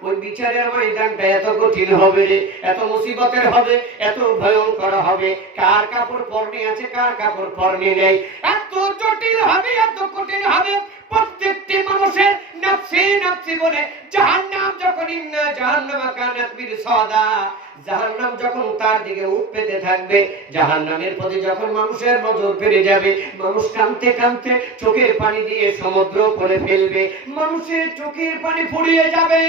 ওই বিচারের ময়দানটা এত কঠিন হবে রে, এত মুসিবতের হবে, এত ভয়ঙ্কর হবে। কার কাপড় পরনে আছে, কার কাপড় পরনে নেই, এত জটিল হবে, এত কঠিন হবে। প্রত্যেকটি মানুষের নফসি নফসি বলে জাহান্নাম যখন ইন্না জাহান্নামা কানাত মিরসাদা, জাহান্নাম যখন তার দিকে উঠ পেতে থাকবে, জাহান্নামের প্রতি যখন মানুষের নজর ফিরে যাবে, মানুষ কাঁদতে কাঁদতে চোখের পানি দিয়ে সমুদ্র করে ফেলবে, মানুষের চোখের পানি ফুরিয়ে যাবে,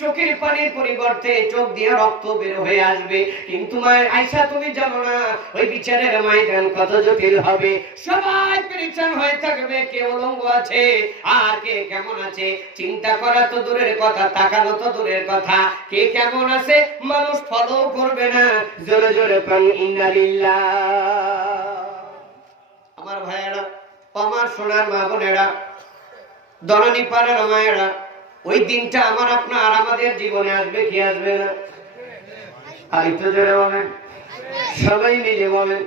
চোখের পানির পরিবর্তে চোখ দিয়ে রক্ত বের হয়ে আসবে। কিন্তু মায়ের আয়েশা তুমি জানো না ওই বিচারের ময়দান কত জটিল হবে। সবাই পরিচ্ছন্ন হয়ে থাকবে, কে উলঙ্গ আছে আর কে কেমন আছে চিন্তা করা তো দূরের কথা, তাকানো তো দূরের কথা, কে কেমন আছে মানুষ ফলো করবে না। জোরে জোরে পান ইন্নালিল্লাহ। আমার ভাইয়েরা, আমার সোনার মা বোনেরা, দরানি পাড়ার মায়েরা, ওই দিনটা আমার আপনার আমাদের জীবনে আসবে কি আসবে না? আর একটু জোরে বলেন, সবাই মিলে বলেন।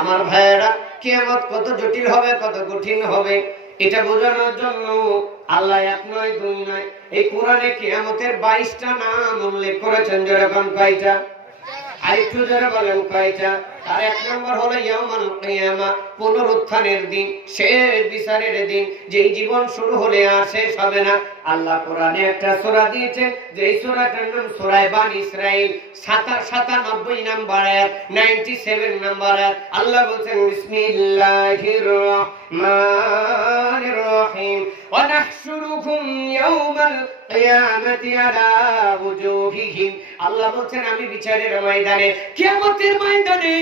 আমার ভাইয়েরা, কিয়ামত কত জটিল হবে, কত কঠিন হবে, এটা বোঝানোর জন্য আল্লাহ 1 নয় 2 নয়, এই কোরআনে কিয়ামতের 22টা নাম উল্লেখ করেছেন। যেরকম কয়টা? আরেকটু জোরে বলেন কয়টা? তার 1 নম্বর হলো ইয়াউমুল কিয়ামা, পুনরুত্থানের দিন, শেষ বিচারের দিন, যেই জীবন শুরু হলে আর শেষ হবে না। আল্লাহ কোরআনে একটা সূরা দিয়েছেন, যেই সূরাটার নাম সূরা বানী ইসরাঈল, 97 নম্বর আয়াত, 97 নম্বর আয়াত। আল্লাহ বলেন, বিসমিল্লাহির রহমানির রহিম, ওয়া নাহশুরুকুম ইয়াউমাল কিয়ামাতি আলা ওজুহিহিম। আল্লাহ বলেন আমি বিচারের ময়দানে, কিয়ামতের ময়দানে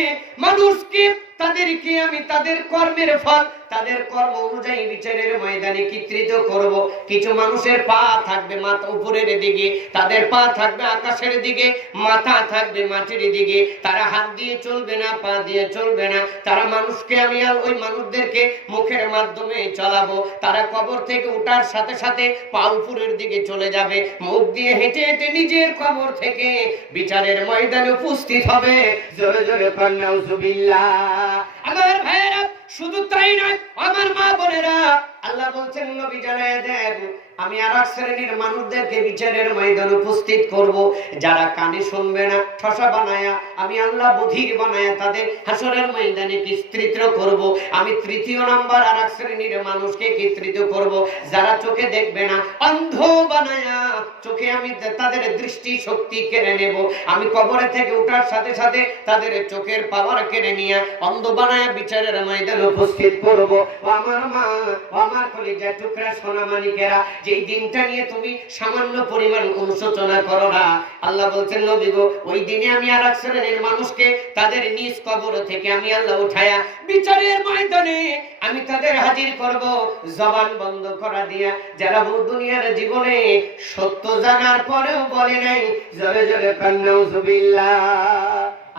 মানুষকে তাদেরকে আমি তাদের কর্মের ফল, তাদের কর্ম অনুযায়ী বিচারের ময়দানে চিত্রিত করব। কিছু মানুষের পা থাকবে মাথা উপরের দিকে, তাদের পা থাকবে আকাশের দিকে, মাথা থাকবে মাটির দিকে, তারা হাত দিয়ে চলবে না, পা দিয়ে চলবে না। তারা মানুষকে আমি আর ওই মানুষদেরকে মুখের মাধ্যমে চালাবো। তারা কবর থেকে ওঠার সাথে সাথে পা উপরের দিকে চলে যাবে, মুখ দিয়ে হেঁটে হেঁটে নিজের কবর থেকে বিচারের ময়দানে উপস্থিত হবে। জোরে জোরে কর নাউজুবিল্লাহ। আমার ভাইয়েরা, শুধু তাই নয় আমার মা বোনেরা, আল্লাহ বলছেন নবী জানায় দেন আমি আরেক শ্রেণীর মানুষদেরকে বিচারের ময়দানে উপস্থিত করব। যারা কানে শুনবে না, ঠসা বানায়া আমি আল্লাহ বধির বানায়া তাদের হাসরের ময়দানে চিত্রিত করব। আমি 3য় নাম্বার আরেক শ্রেণীর মানুষকে চিত্রিত করব। যারা চোখে দেখবে না, অন্ধ বানায়া চোখে আমি তাদের দৃষ্টি শক্তি কেড়ে নেব। আমি কবরে থেকে ওঠার সাথে সাথে তাদের চোখের পাওয়ার কেড়ে নিয়ে অন্ধ বানায়া বিচারের ময়দানে উপস্থিত করব। আমার মা, আমার কলিজার টুকরা সোনামানিকেরা, যেই দিনটা নিয়ে তুমি সামান্য পরিমাণ অনুশোচনা করো না, আল্লাহ বলছেন নবী গো ওই দিনে আমি আরেক শ্রেণীর মানুষকে তাদের নিজ কবর থেকে আমি আল্লাহ উঠায়া বিচারের ময়দানে আমি তাদের হাজির করব, জবান বন্ধ করা দিয়া। যারা দুনিয়ার জীবনে সত্য জানার পরেও বলে নাই, জোরে জোরে নাউজুবিল্লাহ।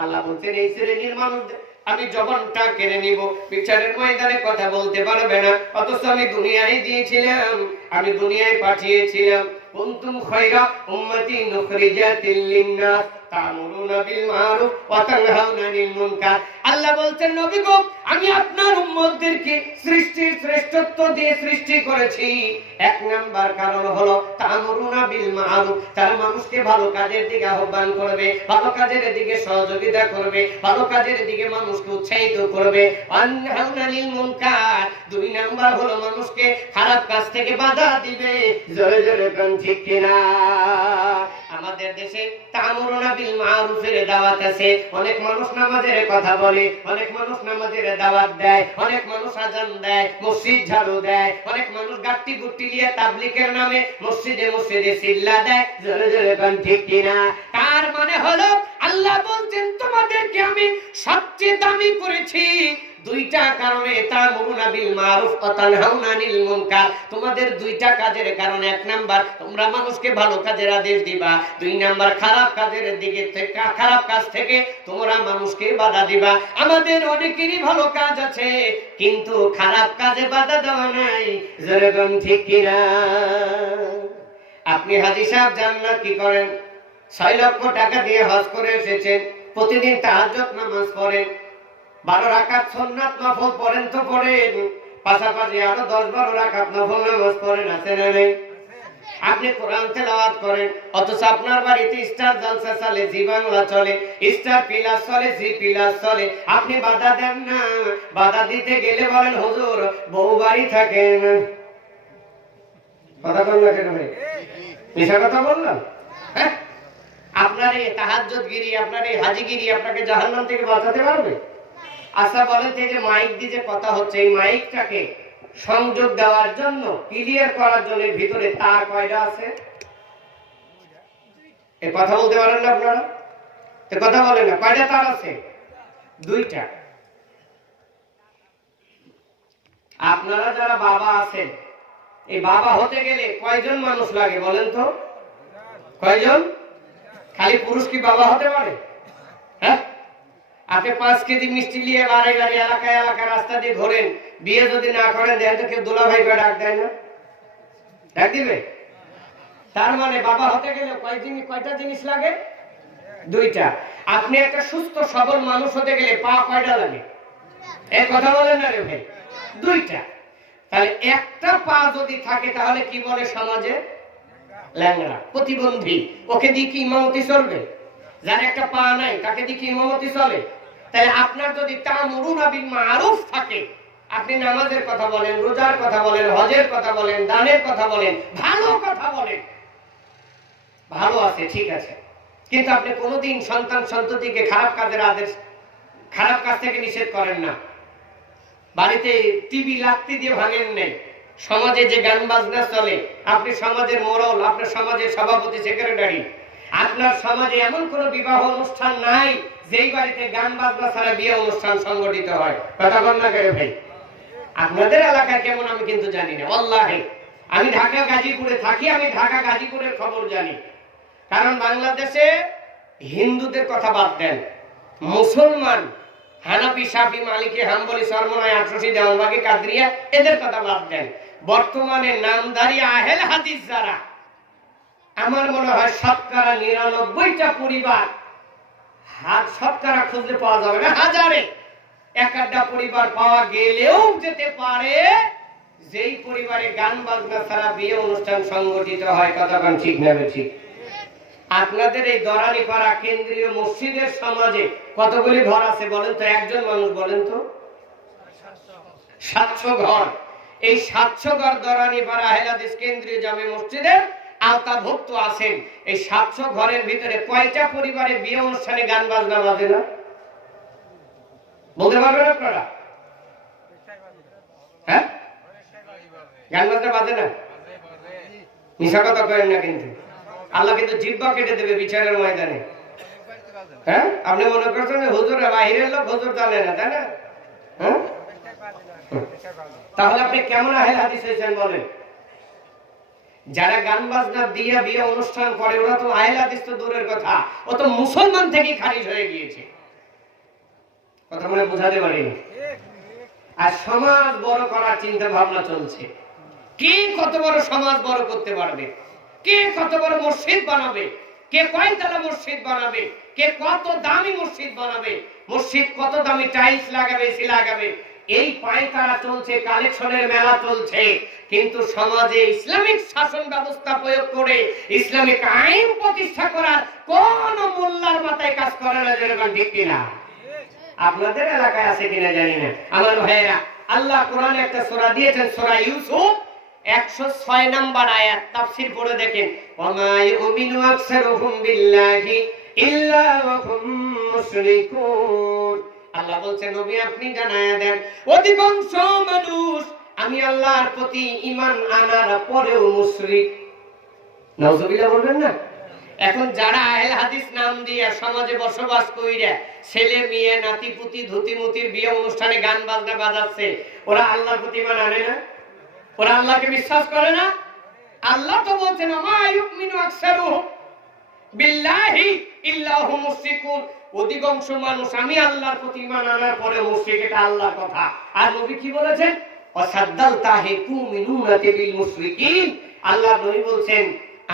আল্লাহ বলছেন এই শ্রেণীর মানুষদের আমি জবানটা কেড়ে নিব, বিচারের ময়দানে কথা বলতে পারবে না। অথচ আমি দুনিয়ায় দিয়েছিলাম, আমি দুনিয়ায় পাঠিয়েছিলাম। কুনতুম খায়রা উম্মাতিন উখরিজাতিল লিন-নাস তা'মুরুনা বিল মা'রুফ ওয়া তানহাউনা আনিল মুনকার। আল্লাহ বলছেন, নবী গো, আমি আপনার উম্মতদেরকে সৃষ্টির শ্রেষ্ঠত্ব দিয়ে সৃষ্টি করেছি। এক নাম্বার কারণ হলো তা'মুরুনা বিল মা'রুফ, তারা মানুষকে ভালো কাজের দিকে আহ্বান করবে, ভালো কাজের দিকে সহযোগিতা করবে, ভালো কাজের দিকে মানুষকে উৎসাহিত করবে। তানহাউনা আনিল মুনকার, দুই নাম্বার হলো মানুষকে খারাপ কাজ থেকে বাধা দিবে। জোরে জোরে কোন ঠিক কিনা? আমাদের দেশে তা'মুরুনা বিল মা'রুফের দাওয়াত আছে। অনেক মানুষ নামাজের কথা বলে, অনেক মানুষ নামাজের দাওয়াত দেয়, অনেক মানুষ আজান দেয়, মসজিদ ঝাড়ু দেয়, অনেক মানুষ গাট্টি গুট্টি নিয়ে তাবলীগের নামে মসজিদে মসজিদে চিল্লা দেয়। জোরে জোরে কোন ঠিক কিনা? তার মানে হলো আল্লাহ বলছেন, তোমাদেরকে আমি সবচেয়ে দামি করেছি দুইটা কারণে। তা'মুরুনা বিল মা'রুফ ওয়া তানহাউনা আনিল মুনকার, তোমাদের দুইটা কাজের কারণে। এক নাম্বার, তোমরা মানুষকে ভালো কাজের আদেশ দিবা। দুই নাম্বার, খারাপ কাজের দিকে থেকে, খারাপ কাজ থেকে তোমরা মানুষকে বাধা দিবা। আমাদের অনেকেরই ভালো কাজ আছে, কিন্তু খারাপ কাজে বাধা দেওয়া নাই। যেরকম ঠিক কিনা? আপনি হাজী সাহেব যান না, কি করেন? 6 লক্ষ টাকা দিয়ে হজ করে এসেছেন, প্রতিদিন তাহাজ্জুদ নামাজ পড়েন, 12 রাকাত সুন্নাত নফল পড়েন তো পড়েন, পাশাপাশি আরো 10-12 রাকাত নফল নামাজ পড়েন, আছে না নেই? আপনি কোরআন তেলাওয়াত করেন, অথচ আপনার বাড়িতে স্টার জলসা চলে, জি বাংলা চলে, স্টার প্লাস চলে, জি প্লাস চলে। আপনি বাধা দেন না। বাধা দিতে গেলে বলেন, হুজুর বউ বাড়ি থাকেন। কথা বল না কেন ভাই? মিশা কথা বললাম? হ্যাঁ, আপনার এই তাহাজ্জুদগিরি, আপনার এই হাজিগিরি আপনাকে জাহান্নাম থেকে বাঁচাতে পারবে? আচ্ছা বলেন তো, এই যে মাইক দিয়ে যে কথা হচ্ছে, এই মাইকটাকে সংযোগ দেওয়ার জন্য, ক্লিয়ার করার জন্য ভিতরে তার কয়টা আছে? এই কথা বলতে পারেন না আপনারা? এ কথা বলেন না, কয়টা তার আছে? 2টা। আপনারা যারা বাবা আছেন, এই বাবা হতে গেলে কয়জন মানুষ লাগে বলেন তো? কয়জন? খালি পুরুষ কি বাবা হতে পারে? হ্যাঁ, আপনি 5 কেজি মিষ্টি নিয়ে বাড়ি বাড়ি এলাকায় এলাকায় রাস্তা দিয়ে ঘোরেন, বিয়ে যদি না করেন, দেখেন তো কেউ দুলা ভাই ডাক দেয় না? ডাক দিবে? তার মানে বাবা হতে গেলে কয়টা জিনিস লাগে? 2টা। আপনি একটা সুস্থ সবল মানুষ হতে গেলে পা কয়টা লাগে? এই কথা বলেন না রে ভাই? 2টা। তাহলে একটা পা যদি থাকে, তাহলে কি বলে সমাজে? ল্যাংড়া, প্রতিবন্ধী। ওকে দিয়ে কি ইমামতি চলবে? যার একটা পা নাই, তাকে দিয়ে কি ইমামতি চলে? তাহলে আপনার যদি তা'মুরুনা বিল মা'রুফ থাকে, আপনি নামাজের কথা বলেন, রোজার কথা বলেন, হজের কথা বলেন, দানের কথা বলেন, ভালো কথা বলেন, ভালো আছে, ঠিক আছে, কিন্তু আপনি কোনোদিন সন্তান সন্ততিকে খারাপ কাজের আদেশ, খারাপ কাজ থেকে নিষেধ করেন না। বাড়িতে টিভি লাত্তি দিয়ে ভাঙেন নেই। সমাজে যে গান বাজনা চলে, আপনি সমাজের মোড়ল, আপনার সমাজের সভাপতি, সেক্রেটারি, আপনার সমাজে এমন কোন বিবাহ অনুষ্ঠান নাই যেই বাড়িতে গান বাজনা ছাড়া বিয়ে অনুষ্ঠান সংগঠিত হয়। কথা বল না কেন ভাই? আপনাদের এলাকায় কেমন আমি কিন্তু জানি না। আল্লাহে, আমি ঢাকা গাজীপুরে থাকি, আমি ঢাকা গাজীপুরের খবর জানি। কারণ বাংলাদেশে হিন্দুদের কথা বাদ দেন, মুসলমান হানাফি, শাফি, মালিকি, হাম্বলি, সরমনাই, আটরশি, দেওয়ানবাগি, কাদরিয়া, এদের কথা বাদ দেন। বর্তমানে নামধারী আহলে হাদিস যারা, আমার মনে হয় 99টা পরিবার, হাত শতকরা খুঁজলে পাওয়া যাবে না, হাজারে 1-1টা পরিবার পাওয়া গেলেও যেতে পারে যেই পরিবারে গান বাজনা ছাড়া বিয়ে অনুষ্ঠান সংগঠিত হয়। কথা কোন ঠিক না ঠিক? আপনাদের এই দরানিপাড়া কেন্দ্রীয় মসজিদের সমাজে কতগুলি ঘর আছে বলেন তো? একজন মানুষ বলেন তো? 700 ঘর। এই 700 ঘর দরানিপাড়া আহলে হাদিস কেন্দ্রীয় জামে মসজিদের আওতাভুক্ত আছেন। এই 700 ঘরের ভিতরে কয়টা পরিবারে বিয়ে অনুষ্ঠানে গান বাজনা বাজে না? বলতে পারবেন আপনারা? হ্যাঁ, গান বাজনা বাজে না? মিশা কথা করেন না কিন্তু। আল্লাহ কিন্তু জিহ্বা কেটে দেবে বিচারের ময়দানে। হ্যাঁ, আপনি মনে করছেন হুজুর বাহিরের লোক, হুজুর জানে না, তাই না? হ্যাঁ, তাহলে আপনি কেমন আহলে হাদিস হয়েছেন বলেন? যারা গান বাজনা দিয়ে বিয়ে অনুষ্ঠান করে, ওরা তো আহলে হাদিস তো দূরের কথা, ও তো মুসলমান থেকে খারিজ হয়ে গিয়েছে। কথা মনে বোঝাতে পারিনি। আর সমাজ বড় করার চিন্তা ভাবনা চলছে। কি কত বড় সমাজ বড় করতে পারবে? কে কত বড় মসজিদ বানাবে, কে কয়তলা মসজিদ বানাবে, কে কত দামি মসজিদ বানাবে, মসজিদ কত দামি টাইলস লাগাবে, এসি লাগাবে, এই পায়তারা চলছে, কালেকশনের মেলা চলছে। কিন্তু সমাজে ইসলামিক শাসন ব্যবস্থা প্রয়োগ করে ইসলামিক আইন প্রতিষ্ঠা করার কোন মোল্লার মাথায় কাজ করে না, যেরকম ঠিক কিনা? আপনাদের এলাকায় আছে কিনা জানি না। আমার ভাইয়েরা, আল্লাহ কোরআনে একটা সূরা দিয়েছেন, সূরা ইউসুফ 106 নম্বর আয়াত, তাফসীর পড়ে দেখেন। ওয়ামা ইউমিনু আকসারুহুম বিল্লাহি ইল্লা ওয়া হুম মুশরিকুন। আল্লাহ বলছেন, নবী আপনি জানায়া দেন, অধিকাংশ মানুষ আমি আল্লাহর প্রতি ঈমান আনার পরেও মুশরিক। নাউজুবিল্লাহ বলবেন না? এখন যারা আহলে হাদিস নাম দিয়ে সমাজে বসবাস কইরা ছেলে মেয়ে নাতি পুতি ধুতি মুতির বিয়ে অনুষ্ঠানে গান বাজনা বাজাচ্ছে, ওরা আল্লাহর প্রতি ঈমান আনে না? ওরা আল্লাহকে বিশ্বাস করে না? আল্লাহ তো বলছেন, মা ইউমিনু আকসারুহুম বিল্লাহি ইল্লা হুম মুশরিকুন। অধিকাংশ মানুষ আমি আল্লাহর প্রতি ঈমান আনার পরে মুশরিক, এটা আল্লাহর কথা। আর নবী কি বলেছেন? ওয়াসাদ্দালতাহি তুমিনুনা বিল মুশরিকিন। আল্লাহ নবী বলছেন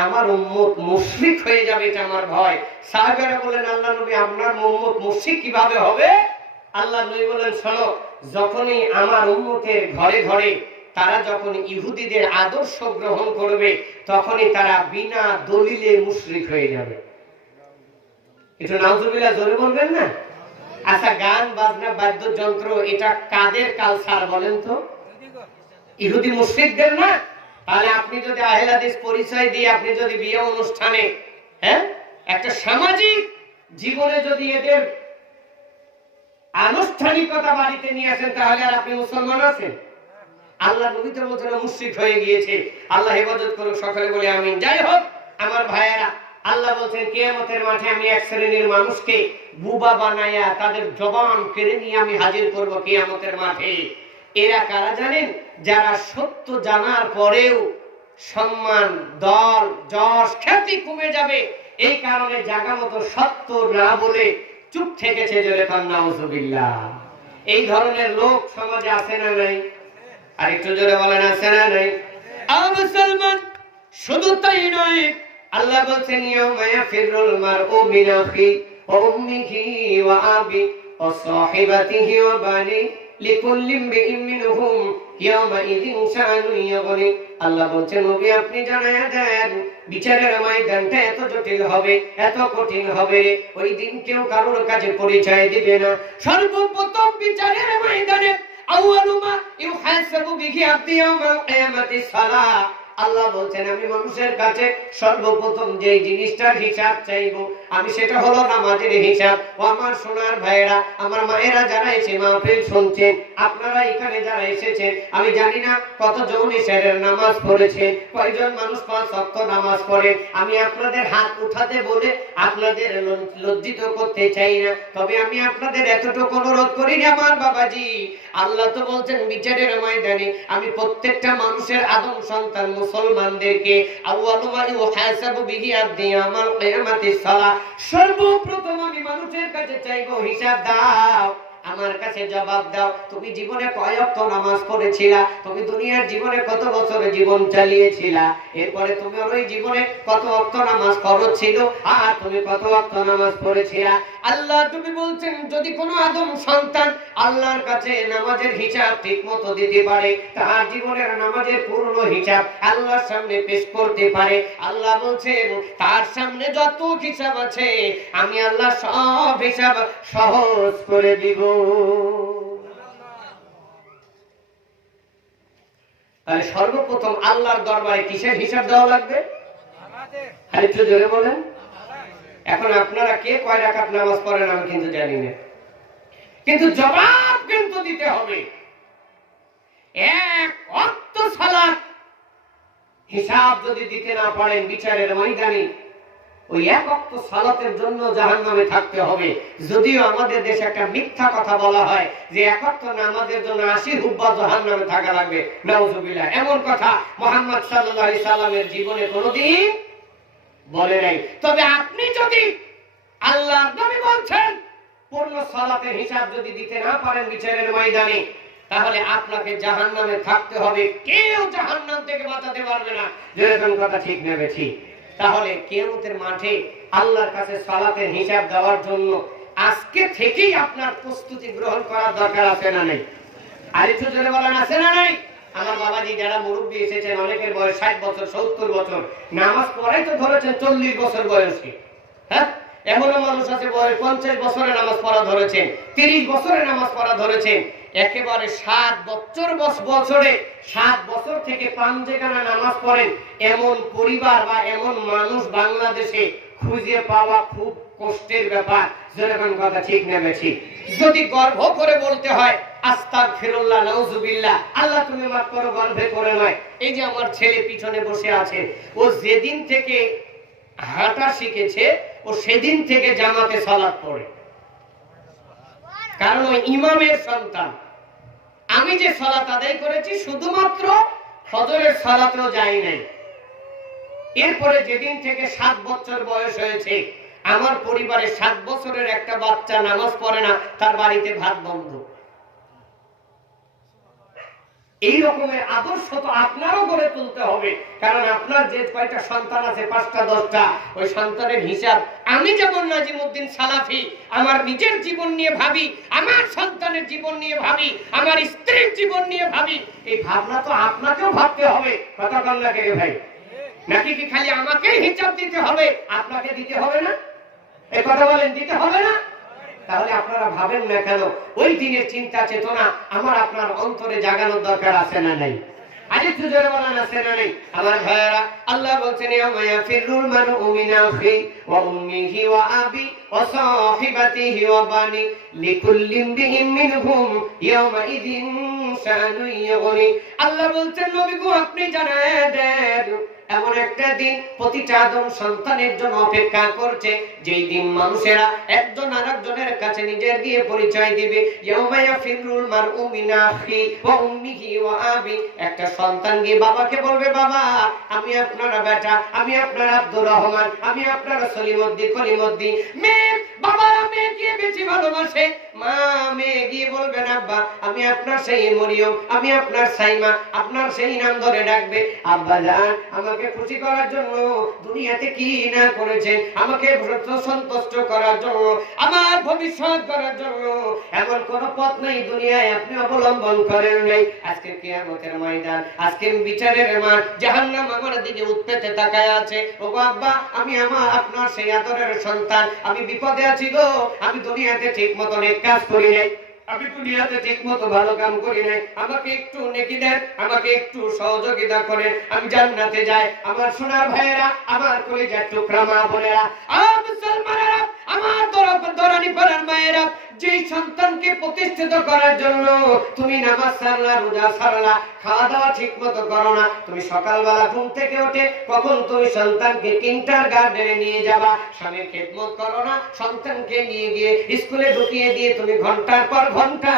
আমার উম্মত মুশরিক হয়ে যাবে, এটা আমার ভয়। সাহাবারা বলেন, আল্লাহ নবী আপনার উম্মত মুশরিক কিভাবে হবে? আল্লাহ নবী বলেন, শোনো, যখনই আমার উম্মতের ঘরে ঘরে তারা যখন ইহুদিদের আদর্শ গ্রহণ করবে, তখনই তারা বিনা দলিলে মুশরিক হয়ে যাবে। একটু নাউজুবিল্লাহ জোরে বলবেন না? আচ্ছা, গান বাজনা বাদ্যযন্ত্র এটা কাদের কালচার বলেন তো? ইহুদি মুশরিকদের না? তাহলে আপনি যদি আহলে হাদিস পরিচয় দিয়ে আপনি যদি বিয়ে অনুষ্ঠানে একটা সামাজিক জীবনে যদি এদের আনুষ্ঠানিকতা বাড়িতে নিয়ে আসেন, তাহলে আর আপনি মুসলমান আছেন? আল্লাহ নবী তো বলছেন মুশরিক হয়ে গিয়েছে। আল্লাহ হেফাজত করুক, সকলে বলে আমিন। যাই হোক আমার ভাইয়েরা, আল্লাহ বলছেন কিয়ামতের মাঠে আমি এক শ্রেণীর মানুষকে বুবা বানায়া তাদের জবান কেড়ে নিয়ে আমি হাজির করব কিয়ামতের মাঠে। এরা কারা জানেন? যারা সত্য জানার পরেও সম্মান, দল, যশ, খ্যাতি কমে যাবে, এই কারণে জায়গা মতো সত্য না বলে চুপ থেকেছে। যেরকম নাউজুবিল্লাহ, এই ধরনের লোক সমাজে আছে না নাই? আর একটু জোরে বলেন, আছে না নাই? মুসলমান শুধু তাই নয়, আল্লাহ বলছেন ইয়াউমা ইয়াফিরুল মারউ মিন আখি ওয়া উম্মিহি ওয়া আবি ওয়া সাহিবাতিহি ওয়া বানি লিকুল্লি ইমরিইন মিনহুম ইয়াউমাইযিন শাআনুন ইউগনি। আল্লাহ বলছেন নবী আপনি জানায়া দেন, বিচারের ময়দানটা এত জটিল হবে, এত কঠিন হবে, ওই দিন কেউ কারোর কাছে পরিচয় দিবে না। সর্বপ্রথম বিচারের ময়দানে আউয়ালু মা ইউহাসাবু বিহি আবদি ইয়াউমাল কিয়ামাতি সালাহ। আল্লাহ বলছেন আমি মানুষের কাছে সর্বপ্রথম যে জিনিসটার হিসাব চাইবো আমি, সেটা হলো নামাজের হিসাব। ও আমার সোনার ভাইয়েরা, আমার মায়েরা যারা এসে মাহফিল শুনছেন, আপনারা এখানে যারা এসেছেন, আমি জানি না কতজন এশারের নামাজ পড়েছেন, কয়জন মানুষ 5 ওয়াক্ত নামাজ পড়ে। আমি আপনাদের হাত উঠাতে বলে আপনাদের লজ্জিত করতে চাই না, তবে আমি আপনাদের এতটুকু অনুরোধ করি না আমার বাবাজি, আল্লাহ তো বলছেন বিচারের ময়দানে আমি প্রত্যেকটা মানুষের আদম সন্তান মুসলমানদেরকে আউয়ালু মা ইউহাসাবু বিহি আবদি ইয়াউমাল কিয়ামাতিস সালাহ, সর্বপ্রথম আমি মানুষের কাছে চাইবো হিসাব দাও, আমার কাছে জবাব দাও। তুমি জীবনে কয় ওয়াক্ত নামাজ পড়েছিলা? তুমি দুনিয়ার জীবনে কত বছর জীবন চালিয়েছিলা? এরপরে তুমি ওই জীবনে কত ওয়াক্ত নামাজ ফরজ ছিল আর তুমি কত ওয়াক্ত নামাজ পড়েছিলা? আল্লাহ তুমি বলছেন যদি কোনো আদম সন্তান আল্লাহর কাছে নামাজের হিসাব ঠিকমতো দিতে পারে, তার জীবনের নামাজের পূর্ণ হিসাব আল্লাহর সামনে পেশ করতে পারে, আল্লাহ বলছেন তার সামনে যত হিসাব আছে আমি আল্লাহ সব হিসাব সহজ করে দিব। তাহলে সর্বপ্রথম আল্লাহর দরবারে কিসের হিসাব দেওয়া লাগবে? আরেকটু জোরে বলেন। এখন আপনারা কে কয় রাকাত নামাজ পড়েন আমি কিন্তু জানি না, কিন্তু জবাব কিন্তু দিতে হবে। এক ওয়াক্ত সালাত হিসাব যদি দিতে না পারেন বিচারের ময়দানে, ওই এক ওয়াক্ত সালাতের জন্য জাহান্নামে থাকতে হবে। যদিও আমাদের দেশে একটা মিথ্যা কথা বলা হয় যে এক ওয়াক্ত নামাজের জন্য 80 হুব্বা জাহান্নামে থাকা লাগবে, নাউজুবিল্লাহ। এমন কথা মুহাম্মদ সাল্লাল্লাহু আলাইহি সাল্লামের জীবনে কোনোদিন বলে নাই। তবে আপনি যদি আল্লাহর নবী বলছেন পূর্ণ সালাতের হিসাব যদি দিতে না পারেন বিচারের ময়দানে, তাহলে আপনাকে জাহান্নামে থাকতে হবে, কেউ জাহান্নাম থেকে বাঁচাতে পারবে না। যেরকম কথা ঠিক নেবে ঠিক। তাহলে কিয়ামতের মাঠে আল্লাহর কাছে সালাতের হিসাব দেওয়ার জন্য আজকে থেকেই আপনার প্রস্তুতি গ্রহণ করার দরকার আছে না নেই? আর একটু জোরে বলেন, আছে না নাই? আমার বাবাজি যারা মুরব্বী এসেছেন, অনেকের বয়স 60 বছর 70 বছর, নামাজ পড়াই তো ধরেছেন 40 বছর বয়সে। হ্যাঁ, এমনও মানুষ আছে বয়স 50 বছরে নামাজ পড়া ধরেছেন, 30 বছরে নামাজ পড়া ধরেছেন। একেবারে 7 বছরে 7 বছর থেকে পাঞ্জেখানা নামাজ পড়েন এমন পরিবার বা এমন মানুষ বাংলাদেশে খুঁজে পাওয়া খুব কষ্টের ব্যাপার। যেরকম কথা ঠিক নেবে ঠিক। যদি গর্ব করে বলতে হয় আস্তাগফিরুল্লাহ নাউজুবিল্লাহ, আল্লাহ তুমি মাফ করো, গর্বে করে নয়। এই যে আমার ছেলে পিছনে বসে আছে, ও যেদিন থেকে হাঁটা শিখেছে ও সেদিন থেকে জামাতে সালাত পড়ে, কারণ ওই ইমামের সন্তান। আমি যে সালাত আদায় করেছি শুধুমাত্র ফজরের সালাতেও যাই নাই। এরপরে যেদিন থেকে 7 বছর বয়স হয়েছে, আমার পরিবারে 7 বছরের একটা বাচ্চা নামাজ পড়ে না, তার বাড়িতে ভাত বন্ধ। এই রকমের আদর্শ তো আপনারও গড়ে তুলতে হবে, কারণ আপনার যে কয়টা সন্তান আছে 5টা 10টা, ওই সন্তানের হিসাব আমি যেমন নাজিমউদ্দিন সালাফি আমার নিজের জীবন নিয়ে ভাবি, আমার সন্তানের জীবন নিয়ে ভাবি, আমার স্ত্রীর জীবন নিয়ে ভাবি। এই ভাবনা তো আপনাকেও ভাবতে হবে। কথা কম লাগে ভাই, নাকি কি খালি আমাকেই হিসাব দিতে হবে, আপনাকে দিতে হবে না? এই কথা বলেন, দিতে হবে না? তাহলে আপনারা ভাবেন না কেন? ওই দিনের চিন্তা চেতনা আমার আপনার অন্তরে জাগানোর দরকার আছে না নাই? আরে জোরে বলেন, আছে না নাই? আমার ভাইরা, আল্লাহ বলছেন ইয়াউমা ইয়াফিরুল মারউ মিন আখি ওয়া উম্মিহি ওয়া আবি ওয়া সাহিবাতিহি ওয়া বানি লিকুল্লি ইমরিইন মিনহুম ইয়াউমা ইযিন শাআনুন ইউগনি। আল্লাহ বলছেন নবী গো আপনি জানায় দেন, এমন একটা দিন প্রতিটা আদম সন্তানের জন্য অপেক্ষা করছে, যেই দিন মানুষেরা একজন আরেকজনের কাছে নিজের দিয়ে পরিচয় দিবে। ইয়াউমা ইয়াফিরুল মারউ মিন আখি ওয়া উম্মিহি ওয়া আবি, একটা সন্তান গিয়ে বাবাকে বলবে, বাবা আমি আপনার বেটা, আমি আপনার আব্দুর রহমান, আমি আপনার সলিমউদ্দিন কলিমউদ্দিন। মেয়ে বাবা মেয়েকে বেশি ভালোবাসে, মা মেয়ে গিয়ে বলবেন আব্বা আমি আপনার সেই মরিয়ম, আমি আপনার সাইমা, আপনার সেই নাম ধরে ডাকবে। আব্বা জান আমাকে খুশি করার জন্য দুনিয়াতে কি না করেছেন, আমাকে সন্তুষ্ট করার জন্য, আমার ভবিষ্যৎ করার জন্য এমন কোন পথ নেই দুনিয়ায় আপনি অবলম্বন করেন নাই। আজকে কিয়ামতের ময়দান, আজকে বিচারের মাঠ, জাহান্নাম আমার দিকে উৎপেতে তাকায় আছে। ও আব্বা আমি আমার আপনার সেই আদরের সন্তান, আমি বিপদে আছি গো, আমি দুনিয়াতে ঠিক মতো নেক কাজ করি নাই, আমি দুনিয়াতে ঠিক মতো ভালো কাম করি নাই, আমাকে একটু নেকি দেন, আমাকে একটু সহযোগিতা করেন, আমি জান্নাতে যাই। আমার সোনার ভাইয়েরা, আমার কলিজার টুকরা মা বোনেরা, মুসলমানেরা, আমার দরানি পাড়ার মায়েরা, যেই সন্তানকে প্রতিষ্ঠিত করার জন্য তুমি নামাজ ছাড়লা, রোজা ছাড়লা, খাওয়া দাওয়া ঠিক মতো করো না, তুমি সকালবেলা ঘুম থেকে উঠে কখন তুমি সন্তানকে কিন্ডারগার্টেনে নিয়ে যাবা, স্বামীর খেদমত করো না, সন্তানকে নিয়ে গিয়ে স্কুলে ঢুকিয়ে দিয়ে তুমি ঘন্টার পর ঘন্টা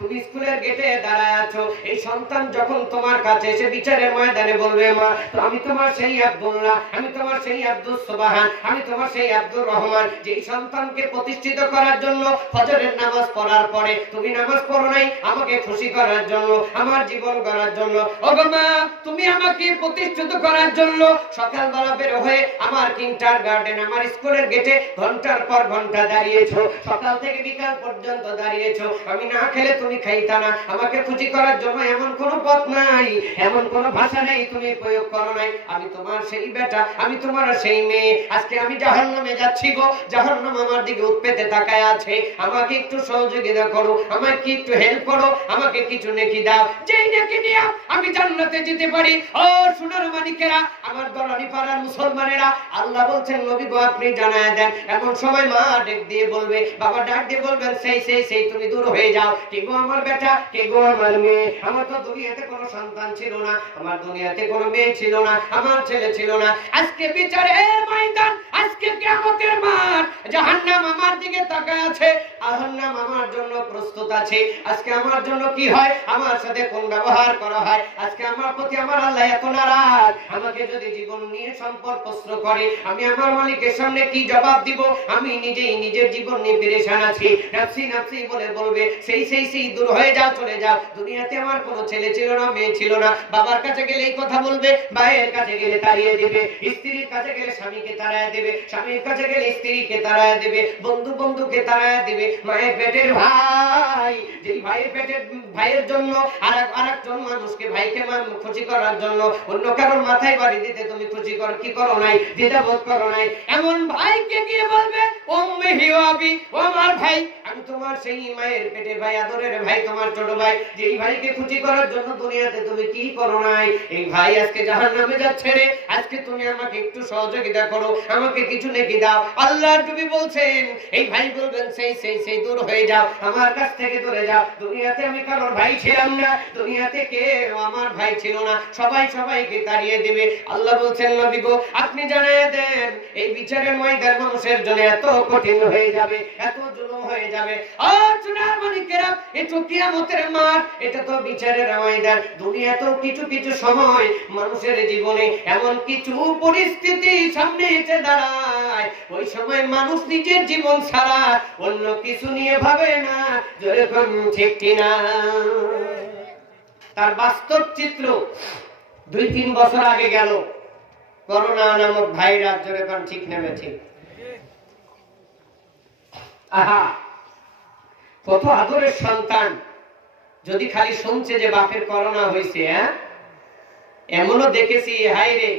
তুমি স্কুলের গেটে দাঁড়ায় আছো। এই সন্তান যখন তোমার কাছে এসে বিচারের ময়দানে বলবে, মা তো আমি তোমার সেই আব্দুল্লাহ, আমি তোমার সেই আব্দুল সুবহান, আমি তোমার সেই আব্দুর রহমান, যেই সন্তানকে প্রতিষ্ঠিত করার জন্য ফজরের নামাজ পড়ার পরে তুমি নামাজ পড়ো নাই আমাকে খুশি করার জন্য, আমার জীবন গড়ার জন্য। ওগো মা তুমি আমাকে প্রতিষ্ঠিত করার জন্য সকালবেলা বের হয়ে আমার কিন্ডারগার্টেন, আমার স্কুলের গেটে ঘন্টার পর ঘন্টা দাঁড়িয়েছো, সকাল থেকে বিকাল পর্যন্ত দাঁড়িয়েছো, আমি না খেলে তুমি খাইতা না, আমাকে খুশি করার জন্য এমন কোনো পথ নাই, এমন কোনো ভাষা নেই তুমি প্রয়োগ করো নাই। আমি তোমার সেই বেটা, আমি তোমার সেই মেয়ে, আজকে আমি জাহান্নামে যাচ্ছি গো, জাহান্নাম আমার দিকে উৎপেতে তাকায় আছে, আমাকে একটু সহযোগিতা করো, আমাকে একটু হেল্প করো, আমাকে কিছু নেকি দাও, যেই নেকি নিয়ে আমি জান্নাতে যেতে পারি। ও সোনার মানিকেরা, আমার দরানি পাড়ার মুসলমানেরা, আল্লাহ বলছেন নবী গো আপনি জানায় দেন। এমন সময় মা ডাক দিয়ে বলবে, বাবা ডাক দিয়ে বলবেন, সেই সেই সেই তুমি দূর হয়ে যাও, কে গো আমার বেটা, কে গো আমার মেয়ে, আমার তো দুনিয়াতে কোনো সন্তান ছিল না, আমার দুনিয়াতে কোনো মেয়ে ছিল না, আমার ছেলে ছিল না। আজকে বিচারের ময়দান, আজকে কিয়ামতের মাঠ, জাহান্নাম আমার দিকে তাকায় আছে। জাহান্নাম আমার জন্য প্রস্তুত আছে। আজকে আমার জন্য কি হয়, আমার সাথে কোন ব্যবহার করা হয়, আজকে আমার প্রতি আমার আল্লাহ এত নারাজ। আমাকে যদি জীবন নিয়ে সম্পদ প্রশ্ন করে, আমি আমার মালিকের সামনে কি জবাব দিব? আমি নিজেই নিজের জীবন নিয়ে পেরেশান আছি। নাফসি নাফসি বলে বলবে, সেই দূর হয়ে যাও, চলে যাও। দুনিয়াতে আমার কোনো ছেলে ছিল না, মেয়ে ছিল না। বাবার কাছে গেলে এই কথা বলবে, ভাইয়ের কাছে গেলে তাড়িয়ে দেবে, স্ত্রীর কাছে গেলে স্বামীকে তাড়ায় দেবে, স্বামীর কাছে গেলে স্ত্রীকে তাড়ায় দেবে, বন্ধুকে তাড়ায় দেবে। মায়ের পেটের ভাই, যেই ভাইয়ের পেটের ভাইয়ের জন্য আরেকজন মানুষকে, ভাইকে খুশি করার জন্য অন্য কারোর মাথায় বাড়ি দিতে তুমি খুশি করো কি করো নাই, দ্বিধাবোধ করো নাই। এমন ভাইকে গিয়ে বলবে, উম্মি হিওয়াবি, ও আমার ভাই, আমি তোমার সেই মায়ের পেটের ভাই, আদরের ভাই, তোমার ছোট ভাই, যেই ভাইকে খুশি করার জন্য দুনিয়াতে তুমি কি করো নাই। এই ভাই আজকে জাহান্নামে যাচ্ছে রে, আজকে তুমি আমাকে একটু সহযোগিতা করো, আমাকে কিছু নেকি দাও। আল্লাহর নবী বলছেন, এই ভাই বলবেন, সেই দূর হয়ে যাও, আমার কাছ থেকে দূরে যাও। দুনিয়াতে আমি কারোর ভাই ছিলাম না, দুনিয়াতে কেউ আমার ভাই ছিল না, সবাইকে তাড়িয়ে দিবে। আল্লাহ বলছেন, নবী গো আপনি জানিয়ে দেন, এই বিচারের ময়দান মানুষের জন্য এত কঠিন হয়ে যাবে, এত জুলুম হয়ে যাবে। আর সোনার মানিকেরা, এটা কিয়ামতের মাঠ, এটা তো বিচারের ময়দান। দুনিয়াতেও কিছু সময় মানুষের জীবনে এমন কিছু পরিস্থিতি সামনে এসে দাঁড়ায়, ওই সময় মানুষ নিজের জীবন ছাড়া অন্য কিছু নিয়ে ভাবে না। যেরকম ঠিক কিনা? তার বাস্তব চিত্র 2-3 বছর আগে গেল, করোনা নামক ভাইরাস। যেরকম ঠিক নেবে ঠিক। আহা, কত আদরের সন্তান যদি খালি শুনছে যে বাপের করোনা হয়েছে, এমনও দেখেছি, হায় রে,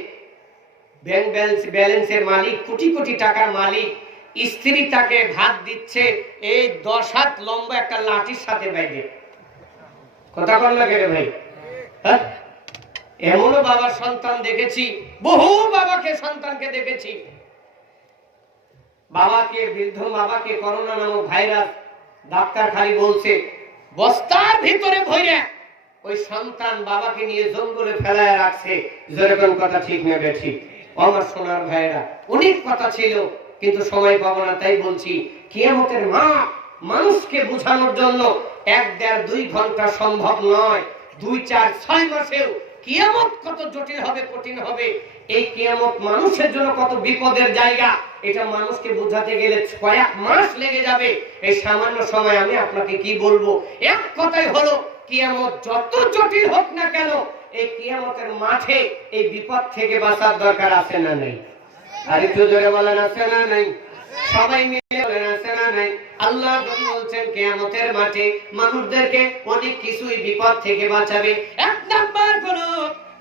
ব্যাংক ব্যালেন্সের মালিক, কোটি টাকার মালিক, স্ত্রী তাকে ভাত দিচ্ছে এই 10 হাত লম্বা একটা লাঠির সাথে বাইরে। কথা কর লাগে রে ভাই। এমনও বাবার সন্তান দেখেছি, বহু বাবাকে সন্তানকে দেখেছি, বাবাকে, বৃদ্ধ বাবাকে করোনা নামক ভাইরাস, ডাক্তার খালি বলছে বস্তার ভিতরে ভরে ওই সন্তান বাবাকে নিয়ে জঙ্গলে ফেলায় রাখছে। যেরকম কথা ঠিক নেবে ঠিক। আমার সোনার ভাইরা, অনেক কথা ছিল কিন্তু সময় পাবো না, তাই বলছি, কিয়ামতের মাঠ মানুষকে বোঝানোর জন্য 1-1.5-2 ঘন্টা সম্ভব নয়। 2-4-6 মাসেও কিয়ামত কত জটিল হবে, কঠিন হবে। এই কিয়ামত মানুষের জন্য কত বিপদের জায়গা, এটা মানুষকে বোঝাতে গেলে কয়েক মাস লেগে যাবে। এই সামান্য সময় আমি আপনাকে কি বলবো? এক কথাই হলো, কিয়ামত যত জটিল হোক না কেন, এই কিয়ামতের মাঠে এই বিপদ থেকে বাঁচার দরকার আছে না নেই? আর একটু জোরে বলেন, আছে না নেই? সবাই মিলে বলেন, আছে না নাই? আল্লাহ বলছেন কিয়ামতের মাঠে মানুষদেরকে অনেক কিছুই বিপদ থেকে বাঁচাবে। 1 নাম্বার হলো,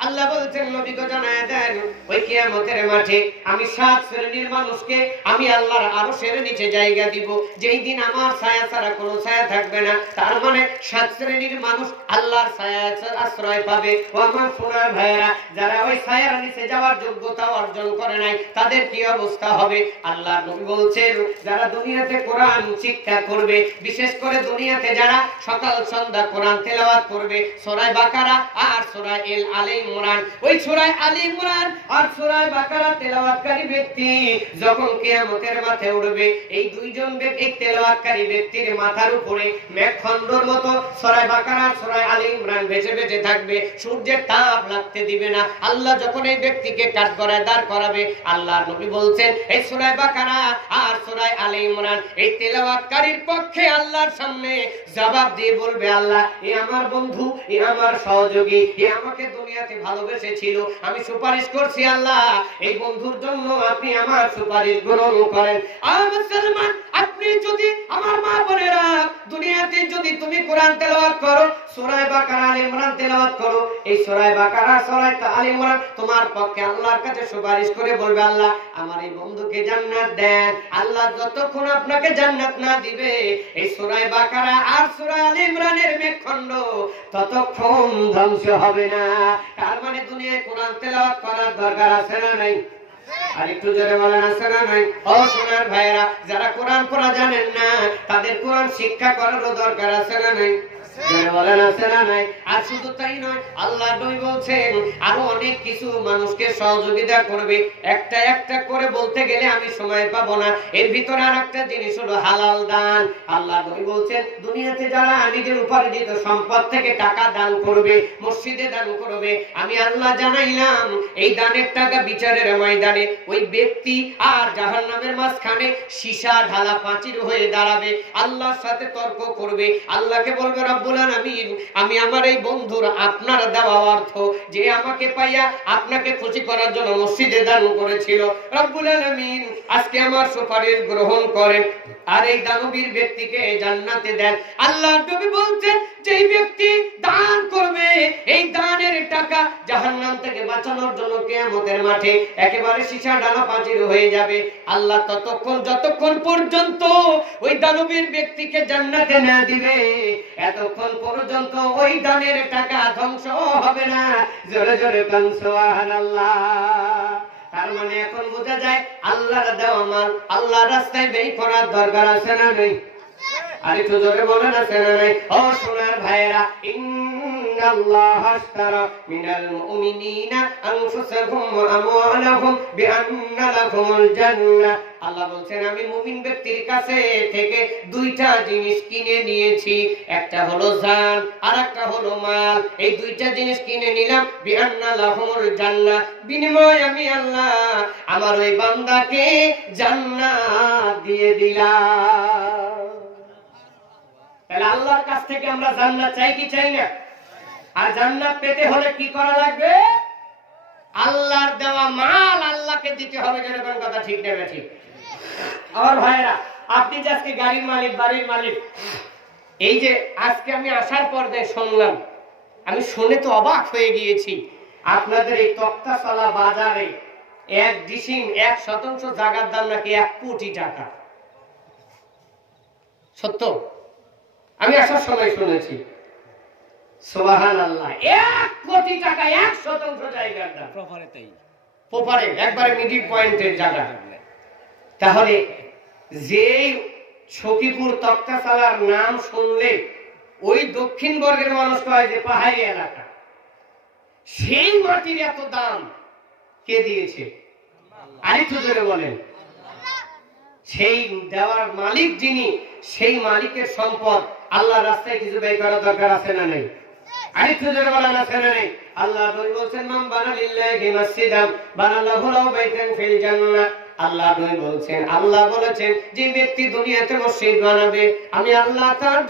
আল্লাহ বলছেন নবীকে জানায় দেন, ওই কিয়ামতের মাঠে আমি 7 শ্রেণীর মানুষকে আমি আল্লাহর আরশের নিচে জায়গা দিব, যেই দিন আমার ছায়া ছাড়া কোনো ছায়া থাকবে না। তার মানে 7 শ্রেণীর মানুষ আল্লাহর ছায়ায় আশ্রয় পাবে। ও আমার সোনার ভাইয়েরা, যারা ওই ছায়ার নিচে যাওয়ার যোগ্যতা অর্জন করে নাই, তাদের কি অবস্থা হবে? আল্লাহ নবী বলছেন, যারা দুনিয়াতে কোরআন শিক্ষা করবে, বিশেষ করে দুনিয়াতে যারা সকাল সন্ধ্যা কোরআন তেলাওয়াত করবে, সূরা বাকারা আর সূরা আলে ইমরান, ওই সূরা আলে ইমরান আর সূরা বাকারা তেলাওয়াতকারী ব্যক্তি যখন কিয়ামতের মাঠে উঠবে, এই দুইজন ব্যক্তি, তেলাওয়াতকারী ব্যক্তির মাথার উপরে মেঘখণ্ডর মতো সূরা বাকারা আর সূরা আলে ইমরান ভেসে থাকবে, সূর্যের তাপ লাগতে দিবে না। আল্লাহ যখন এই ব্যক্তিকে কাঠগড়ায় দাঁড় করাবে, আল্লাহর নবী বলছেন, এই সূরা বাকারা আর সূরা আলে ইমরান এই তেলাওয়াতকারীর পক্ষে আল্লাহর সামনে জবাব দিয়ে বলবে, আল্লাহ, এ আমার বন্ধু, এ আমার সহযোগী, এ আমাকে দুনিয়াতে ভালোবেসেছিল, আমি সুপারিশ করছি, আল্লাহ এই বন্ধুর জন্য আপনি আমার সুপারিশ গ্রহণ করেন। মুসলমান, আপনি যদি, আমার মা বোনেরা, দুনিয়াতে যদি তুমি কোরআন তেলাওয়াত করো, সূরা বাকারা আলে ইমরান তেলাওয়াত করো, এই সূরা বাকারা সূরা আলে ইমরান তোমার পক্ষে আল্লাহর কাছে সুপারিশ করে বলবে, আল্লাহ আমার এই বন্ধুকে জান্নাত দেন। আল্লাহ যতক্ষণ আপনাকে জান্নাত না দিবে এই সূরা বাকারা আর সূরা আলে ইমরানের মেঘখণ্ড ততক্ষণ ধ্বংস হবে না। তার মানে দুনিয়ায় কোরআন তেলাওয়াত করার দরকার আছে না নাই? আর একটু জোরে বলেন, আছে না নাই? ও সোনার ভাইয়েরা, যারা কোরআন পড়া জানেন না, তাদের কোরআন শিক্ষা করারও দরকার আছে না নাই? জোরে বলেন আছে না নাই? আর শুধু তাই নয়, আল্লাহ নবী বলছেন আরো অনেক কিছু মানুষকে সহযোগিতা করবে। একটা একটা করে বলতে গেলে আমি সময় পাবো না। এর ভিতরে আর একটা জিনিস হলো হালাল দান। আল্লাহ নবী বলছেন দুনিয়াতে যারা নিজের উপার্জিত সম্পদ থেকে টাকা দান করবে, মসজিদে দান করবে, আমি আল্লাহ জানাইলাম এই দানের টাকা বিচারের ময়দানে ওই ব্যক্তি আর জাহান্নামের মাঝখানে সীসা ঢালা পাঁচির হয়ে দাঁড়াবে, আল্লাহর সাথে তর্ক করবে, আল্লাহকে বলবে রব্বুল আলামিন আমি আমার এই বন্ধুর আপনার দেওয়া অর্থ যে আমাকে পাইয়া আপনাকে খুশি করার জন্য মসজিদে দান করেছিল, রব্বুল আলামিন আজকে আমার সুপারিশ গ্রহণ করেন আর এই দানবীর ব্যক্তিকে জান্নাতে দেন। আল্লাহর নবী বলছেন যেই ব্যক্তি দান করবে এই দানের টাকা জাহান্নাম থেকে বাঁচানোর জন্য কিয়ামতের মাঠে একেবারে সীসা ঢালা পাঁচির হয়ে যাবে। আল্লাহ যতক্ষণ পর্যন্ত ওই দানবীর ব্যক্তিকে জান্নাতে না দিবে এতক্ষণ পর্যন্ত ওই দানের টাকা ধ্বংস হবে না। জোরে জোরে কান সুবহানাল্লাহ। তার মানে এখন বোঝা যায় আল্লাহর দেওয়া মাল আল্লাহর রাস্তায় ব্যয় করার দরকার আছে না নেই? আর একটু জোরে বলেন আছে না নাই? ও সোনার ভাইয়েরা, ইন্নাল্লাহা আশতারা মিনাল মুমিনিনা আনফুসাহুম ওয়া আমওয়ালাহুম বিআন্না লাহুমুল জান্নাহ। আল্লাহ বলছেন আমি মুমিন ব্যক্তির কাছে থেকে দুইটা জিনিস কিনে নিয়েছি, একটা হলো জান আর একটা হলো মাল। এই দুইটা জিনিস কিনে নিলাম বিআন্না লাহুমুল জান্নাহ, বিনিময়ে আমি আল্লাহ আমার ওই বান্দাকে জান্নাত দিয়ে দিলাম। তাহলে আল্লাহর কাছ থেকে আমরা জান্নাত চাই কি চাই না? আর জান্নাত পেতে হলে কি করা লাগবে? আল্লাহর দেওয়া মাল আল্লাহকে দিতে হবে। যেরকম কথা ঠিক নেবে ঠিক। আমার ভাইরা, আপনি যে আজকে গাড়ির মালিক, বাড়ির মালিক, এই যে আজকে আমি আসার পর যে শুনলাম, আমি শুনে তো অবাক হয়ে গিয়েছি। আপনাদের এই তক্তাশালা বাজারে এক ডিসিম 1% জায়গার দাম নাকি 1 কোটি টাকা। সত্য? আমি আসার সময় শুনেছি। সুবহানাল্লাহ, 1 কোটি টাকা 1% জায়গার দাম। প্রপারে একবারে মিডিল পয়েন্টের জায়গা। তাহলে যেই সখীপুর তক্তাশালার নাম শুনলে ওই দক্ষিণ বর্গের মানুষ কয় যে পাহাড়ি এলাকা, সেই মাটির এত দাম কে দিয়েছে? আরেকটু জোরে বলেন। সেই দেওয়ার মালিক যিনি, সেই মালিকের সম্পদ আল্লাহর রাস্তায় কিছু ব্যয় করার দরকার আছে না নেই? আরেকটু জোরে বলেন আছে না নেই? আল্লাহ নবী বলেছেন মান বানা লিল্লাহি মাসজিদান বানাল্লাহু লাহু বাইতান ফিল জান্নাহ। আল্লাহ নবী বলেছেন, আল্লাহ বলেছেন যে ব্যক্তি দুনিয়াতে মসজিদ বানাবে আমি আল্লাহ তার